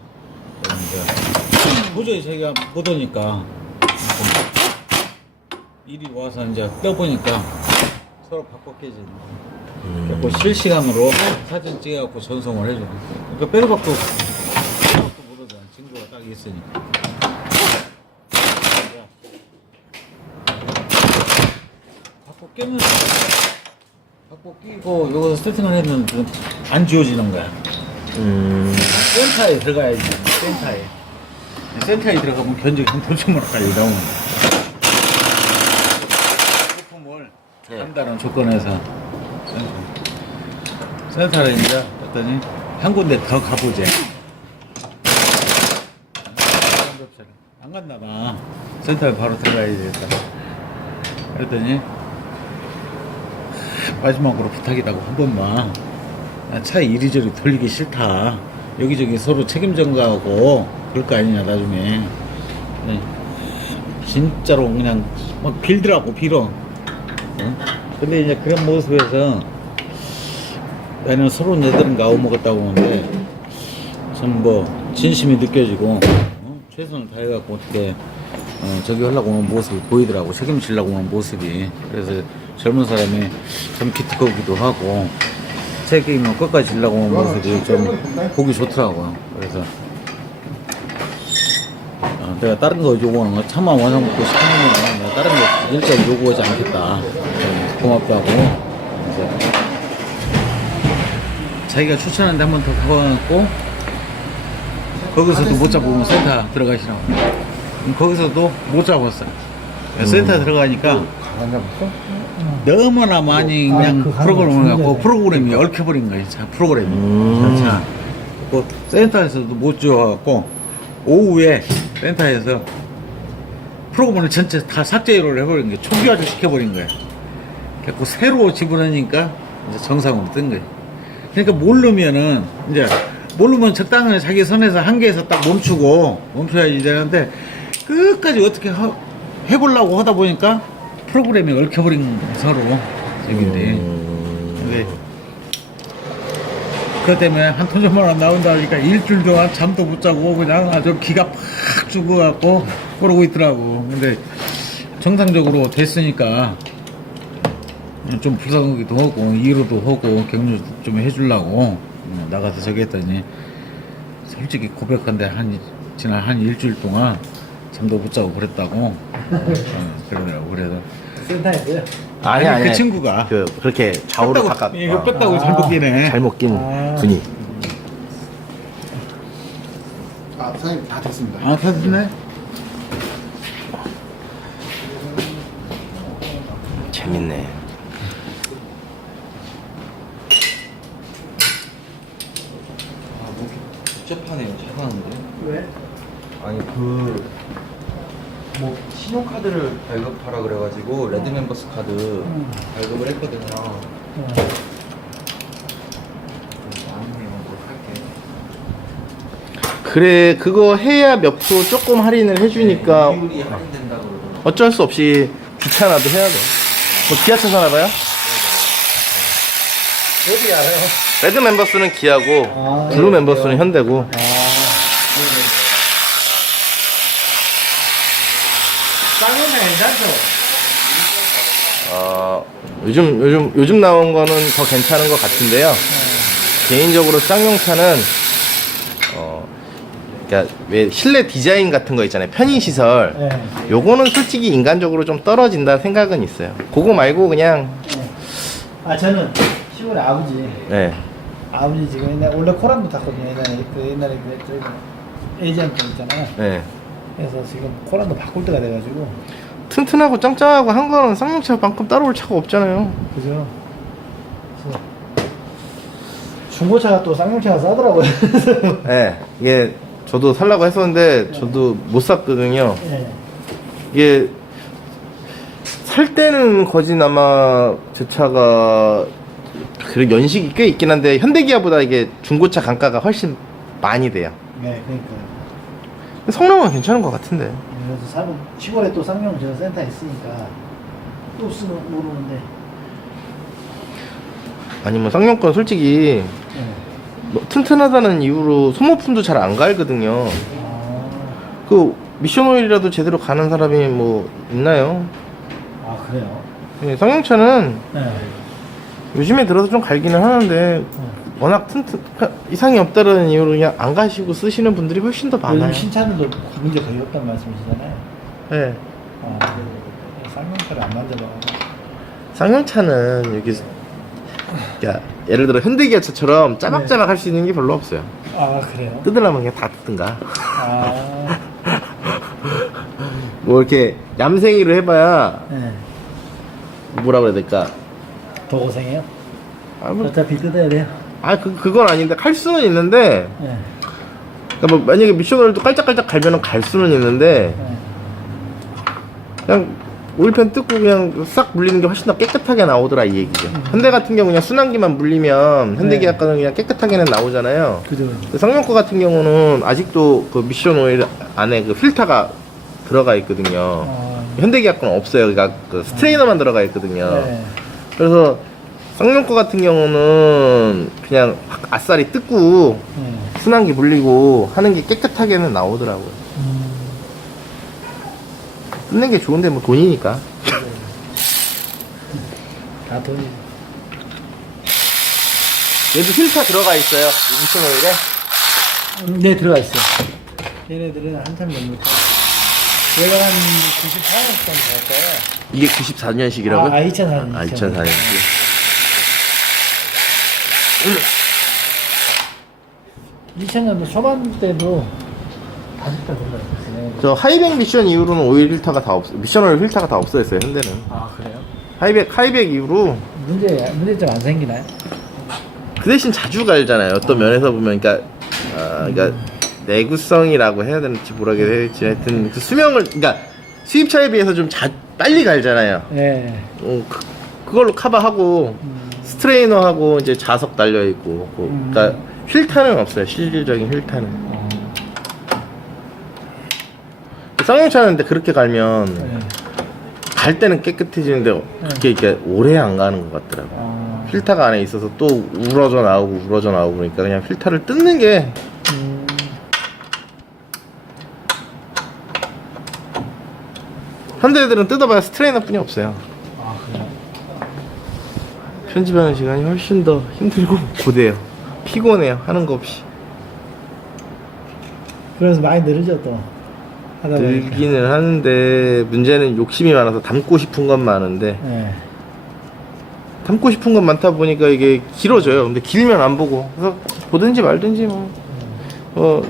그래서 이제 도저히 자기가 못 오니까 일이 와서 이제 떠보니까 서로 바꿨겠지. 그리고 실시간으로 사진 찍어갖고 전송을 해줘. 그러니까 빼로박도 못 오잖아. 증거가 딱 있으니까. 바꿔 깨면 바꿔 끼고 여기서 세팅을 했는데 안 지워지는 거야. 센터에 들어가야지. 센터에 들어가면 견적이 한 9천만 원까지 나오는 거야. 부품을 한다는 조건에서 센터를 이제 했더니 한 군데 더 가보재. 안 갔나 봐. 센터에 바로 들어가야 되겠다. 그랬더니 마지막으로 부탁이라고 한 번만 차 이리저리 돌리기 싫다. 여기저기 서로 책임 전가하고 그럴 거 아니냐 나중에. 네. 진짜로 그냥 막 빌더라고 빌어. 근데 이제 그런 모습에서 나는 서로 얘들은 가오 먹었다고 하는데 참 뭐 진심이 느껴지고 최선을 다해갖고 어떻게 저기 하려고 하는 모습이 보이더라고. 책임지려고 하는 모습이. 그래서 젊은 사람이 참 기특하기도 하고 책임을 끝까지 지려고 하는 모습이 좀 보기 좋더라고요. 그래서 내가 다른 거 요구하는 거 차만 완성받고 싶으면 내가 다른 거 일자리 요구하지 않겠다. 고맙다고. 이제 자기가 추천하는데 한 번 더 가봐갖고 거기서도 못 잡으면 센터 들어가시라고. 거기서도 못 잡았어요. 센터 들어가니까 너무나 많이 그냥 프로그램을 갖고 프로그램이 얽혀버린 거예요. 자, 프로그램이. 자, 그 센터에서도 못 지워갖고 오후에 센터에서 프로그램을 전체 다 삭제를 해버린 거예요. 초기화를 시켜버린 거예요. 그래서 새로 집어넣으니까 이제 정상으로 뜬 거예요. 그러니까 모르면 적당히 자기 선에서 한계에서 딱 멈춰야지 되는데 끝까지 어떻게 해보려고 하다 보니까 프로그램이 얽혀버린 서로 저기인데. 근데 그것 때문에 한 2천만 원 나온다 하니까 일주일 동안 잠도 못 자고 그냥 아주 기가 팍 죽어갖고 그러고 있더라고. 근데 정상적으로 됐으니까 좀 불쌍하기도 하고 이해로도 하고 격려 좀 해주려고 나가서 저기 했더니 솔직히 고백한데 한 지난 한 일주일 동안 잠도 못 자고 그랬다고. 그러더라고. 그래서 센터에서요. 아니, 그 친구가 그렇게 좌우로 뺐다고, 바깥 이거 뺐다고 잘못 끼네. 잘못 낀 아. 분이. 아 사장님 다 됐습니다. 아, 됐네. 재밌네. 복잡하네요. 잘하는데. 왜? 아니 뭐 신용카드를 발급하라 그래가지고 레드 멤버스 카드 발급을 했거든요. 그래 그거 해야 몇 프로 조금 할인을 해주니까 비율이 할인된다 그러더라고요. 어쩔 수 없이 귀찮아도 해야 돼. 뭐 기아차 사나봐요? 어디 알아요? 레드 멤버스는 기아고 아, 블루 예, 멤버스는 현대고. 쌍용차 괜찮죠? 요즘 나온 거는 더 괜찮은 것 같은데요. 개인적으로 쌍용차는 그러니까 왜 실내 디자인 같은 거 있잖아요. 편의 시설. 네. 요거는 솔직히 인간적으로 좀 떨어진다 생각은 있어요. 그거 말고 그냥 아 저는 시골에 아버지 네. 지금 옛날 원래 코란도 탔거든요. 옛날에 그 에이전트 있잖아요. 네. 그래서 지금 코란도 바꿀 때가 돼가지고 튼튼하고 짱짱하고 한 거는 쌍용차만큼 따라올 차가 없잖아요. 그죠? 그래서 중고차가 또 쌍용차가 싸더라고요. 네. 이게 저도 살라고 했었는데 저도 못 샀거든요. 네. 이게 살 때는 거진아마 제 차가 그래 연식이 꽤 있긴 한데 현대기아보다 이게 중고차 단가가 훨씬 많이 돼요. 네, 그러니까요. 성능은 괜찮은 것 같은데. 그래서 사는 시골에 또 쌍용 저 센터 있으니까 또 쓰는 모르는데. 아니 뭐 쌍용건 솔직히 네. 뭐 튼튼하다는 이유로 소모품도 잘 안 갈거든요. 아, 그 미션 오일이라도 제대로 가는 사람이 뭐 있나요? 아 그래요? 예, 쌍용차는 네. 요즘에 들어서 좀 갈기는 하는데 워낙 그러니까 이상이 없다는 이유로 그냥 안 가시고 쓰시는 분들이 훨씬 더 많아요. 요즘 신차들도 문제 거의 없다는 말씀이시잖아요. 네. 아, 쌍용차를 안 만들어. 쌍용차는 여기 그러니까 예를 들어 현대기아차처럼 짜박짜박 할 수 있는 게 별로 없어요. 아 그래요? 뜯으려면 그냥 다 뜯든가. 아, 뭐 이렇게 얌생이를 해봐야 네. 뭐라 그래야 될까? 더 고생해요? 아, 뭐, 어차피 뜯어야 돼요. 그건 아닌데 갈 수는 있는데 네. 그러니까 뭐 만약에 미션오일도 깔짝깔짝 갈면은 갈 수는 있는데 네. 그냥 오일팬 뜯고 그냥 싹 물리는 게 훨씬 더 깨끗하게 나오더라 이 얘기죠. 현대 같은 경우 그냥 순환기만 물리면 현대기아 거는 그냥 깨끗하게는 나오잖아요. 그죠. 그 쌍용 거 같은 경우는 아직도 그 미션 오일 안에 그 필터가 들어가 있거든요. 현대기아 거는 없어요. 그러니까 그 스트레이너만 들어가 있거든요. 네. 그래서 쌍용 거 같은 경우는 그냥 아싸리 뜯고 네. 순환기 물리고 하는 게 깨끗하게는 나오더라고요. 뜯는 게 좋은데 뭐 돈이니까. 다 돈이. 얘도 필터 들어가 있어요. 미션 오일에. 네, 들어가 있어요. 얘네들은 한참 전부터. 얘가 한 94년 정도 될 거예요. 이게 94년식이라고요? 아, 2004년. 아, 2004년식. 2000년도 초반 때도 다섯 달 정도 됐어요. 저 하이백 미션 이후로는 오일 필터가 다 미션 오일 필터가 다 없어졌어요, 현대는. 아, 그래요? 하이백 이후로 문제점 안 생기나요? 그 대신 자주 갈잖아요. 어떤 면에서 보면, 그러니까 내구성이라고 해야 되는지 뭐라 해야 될지 하여튼 그 수명을, 그러니까 수입차에 비해서 좀 빨리 갈잖아요. 네. 그걸로 커버하고 스트레이너하고 이제 자석 달려 있고, 그러니까 휠타는 없어요. 실질적인 휠타는. 쌍용차는 근데 그렇게 갈면 네. 갈 때는 깨끗해지는데 그게 이렇게 오래 안 가는 것 같더라고요. 필터가 안에 있어서 또 우러져 나오고 그러니까 그냥 필터를 뜯는 게 현대들은 뜯어봐야 스트레이너 뿐이 없어요. 아, 그래요? 편집하는 시간이 훨씬 더 힘들고 고돼요. 피곤해요. 하는 거 없이. 그래서 많이 늘죠 또 하다 보니까. 늘기는 하는데 문제는 욕심이 많아서 담고 싶은 건 많은데 예. 담고 싶은 건 많다 보니까 이게 길어져요. 근데 길면 안 보고 그래서 보든지 말든지 뭐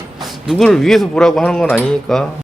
누구를 위해서 보라고 하는 건 아니니까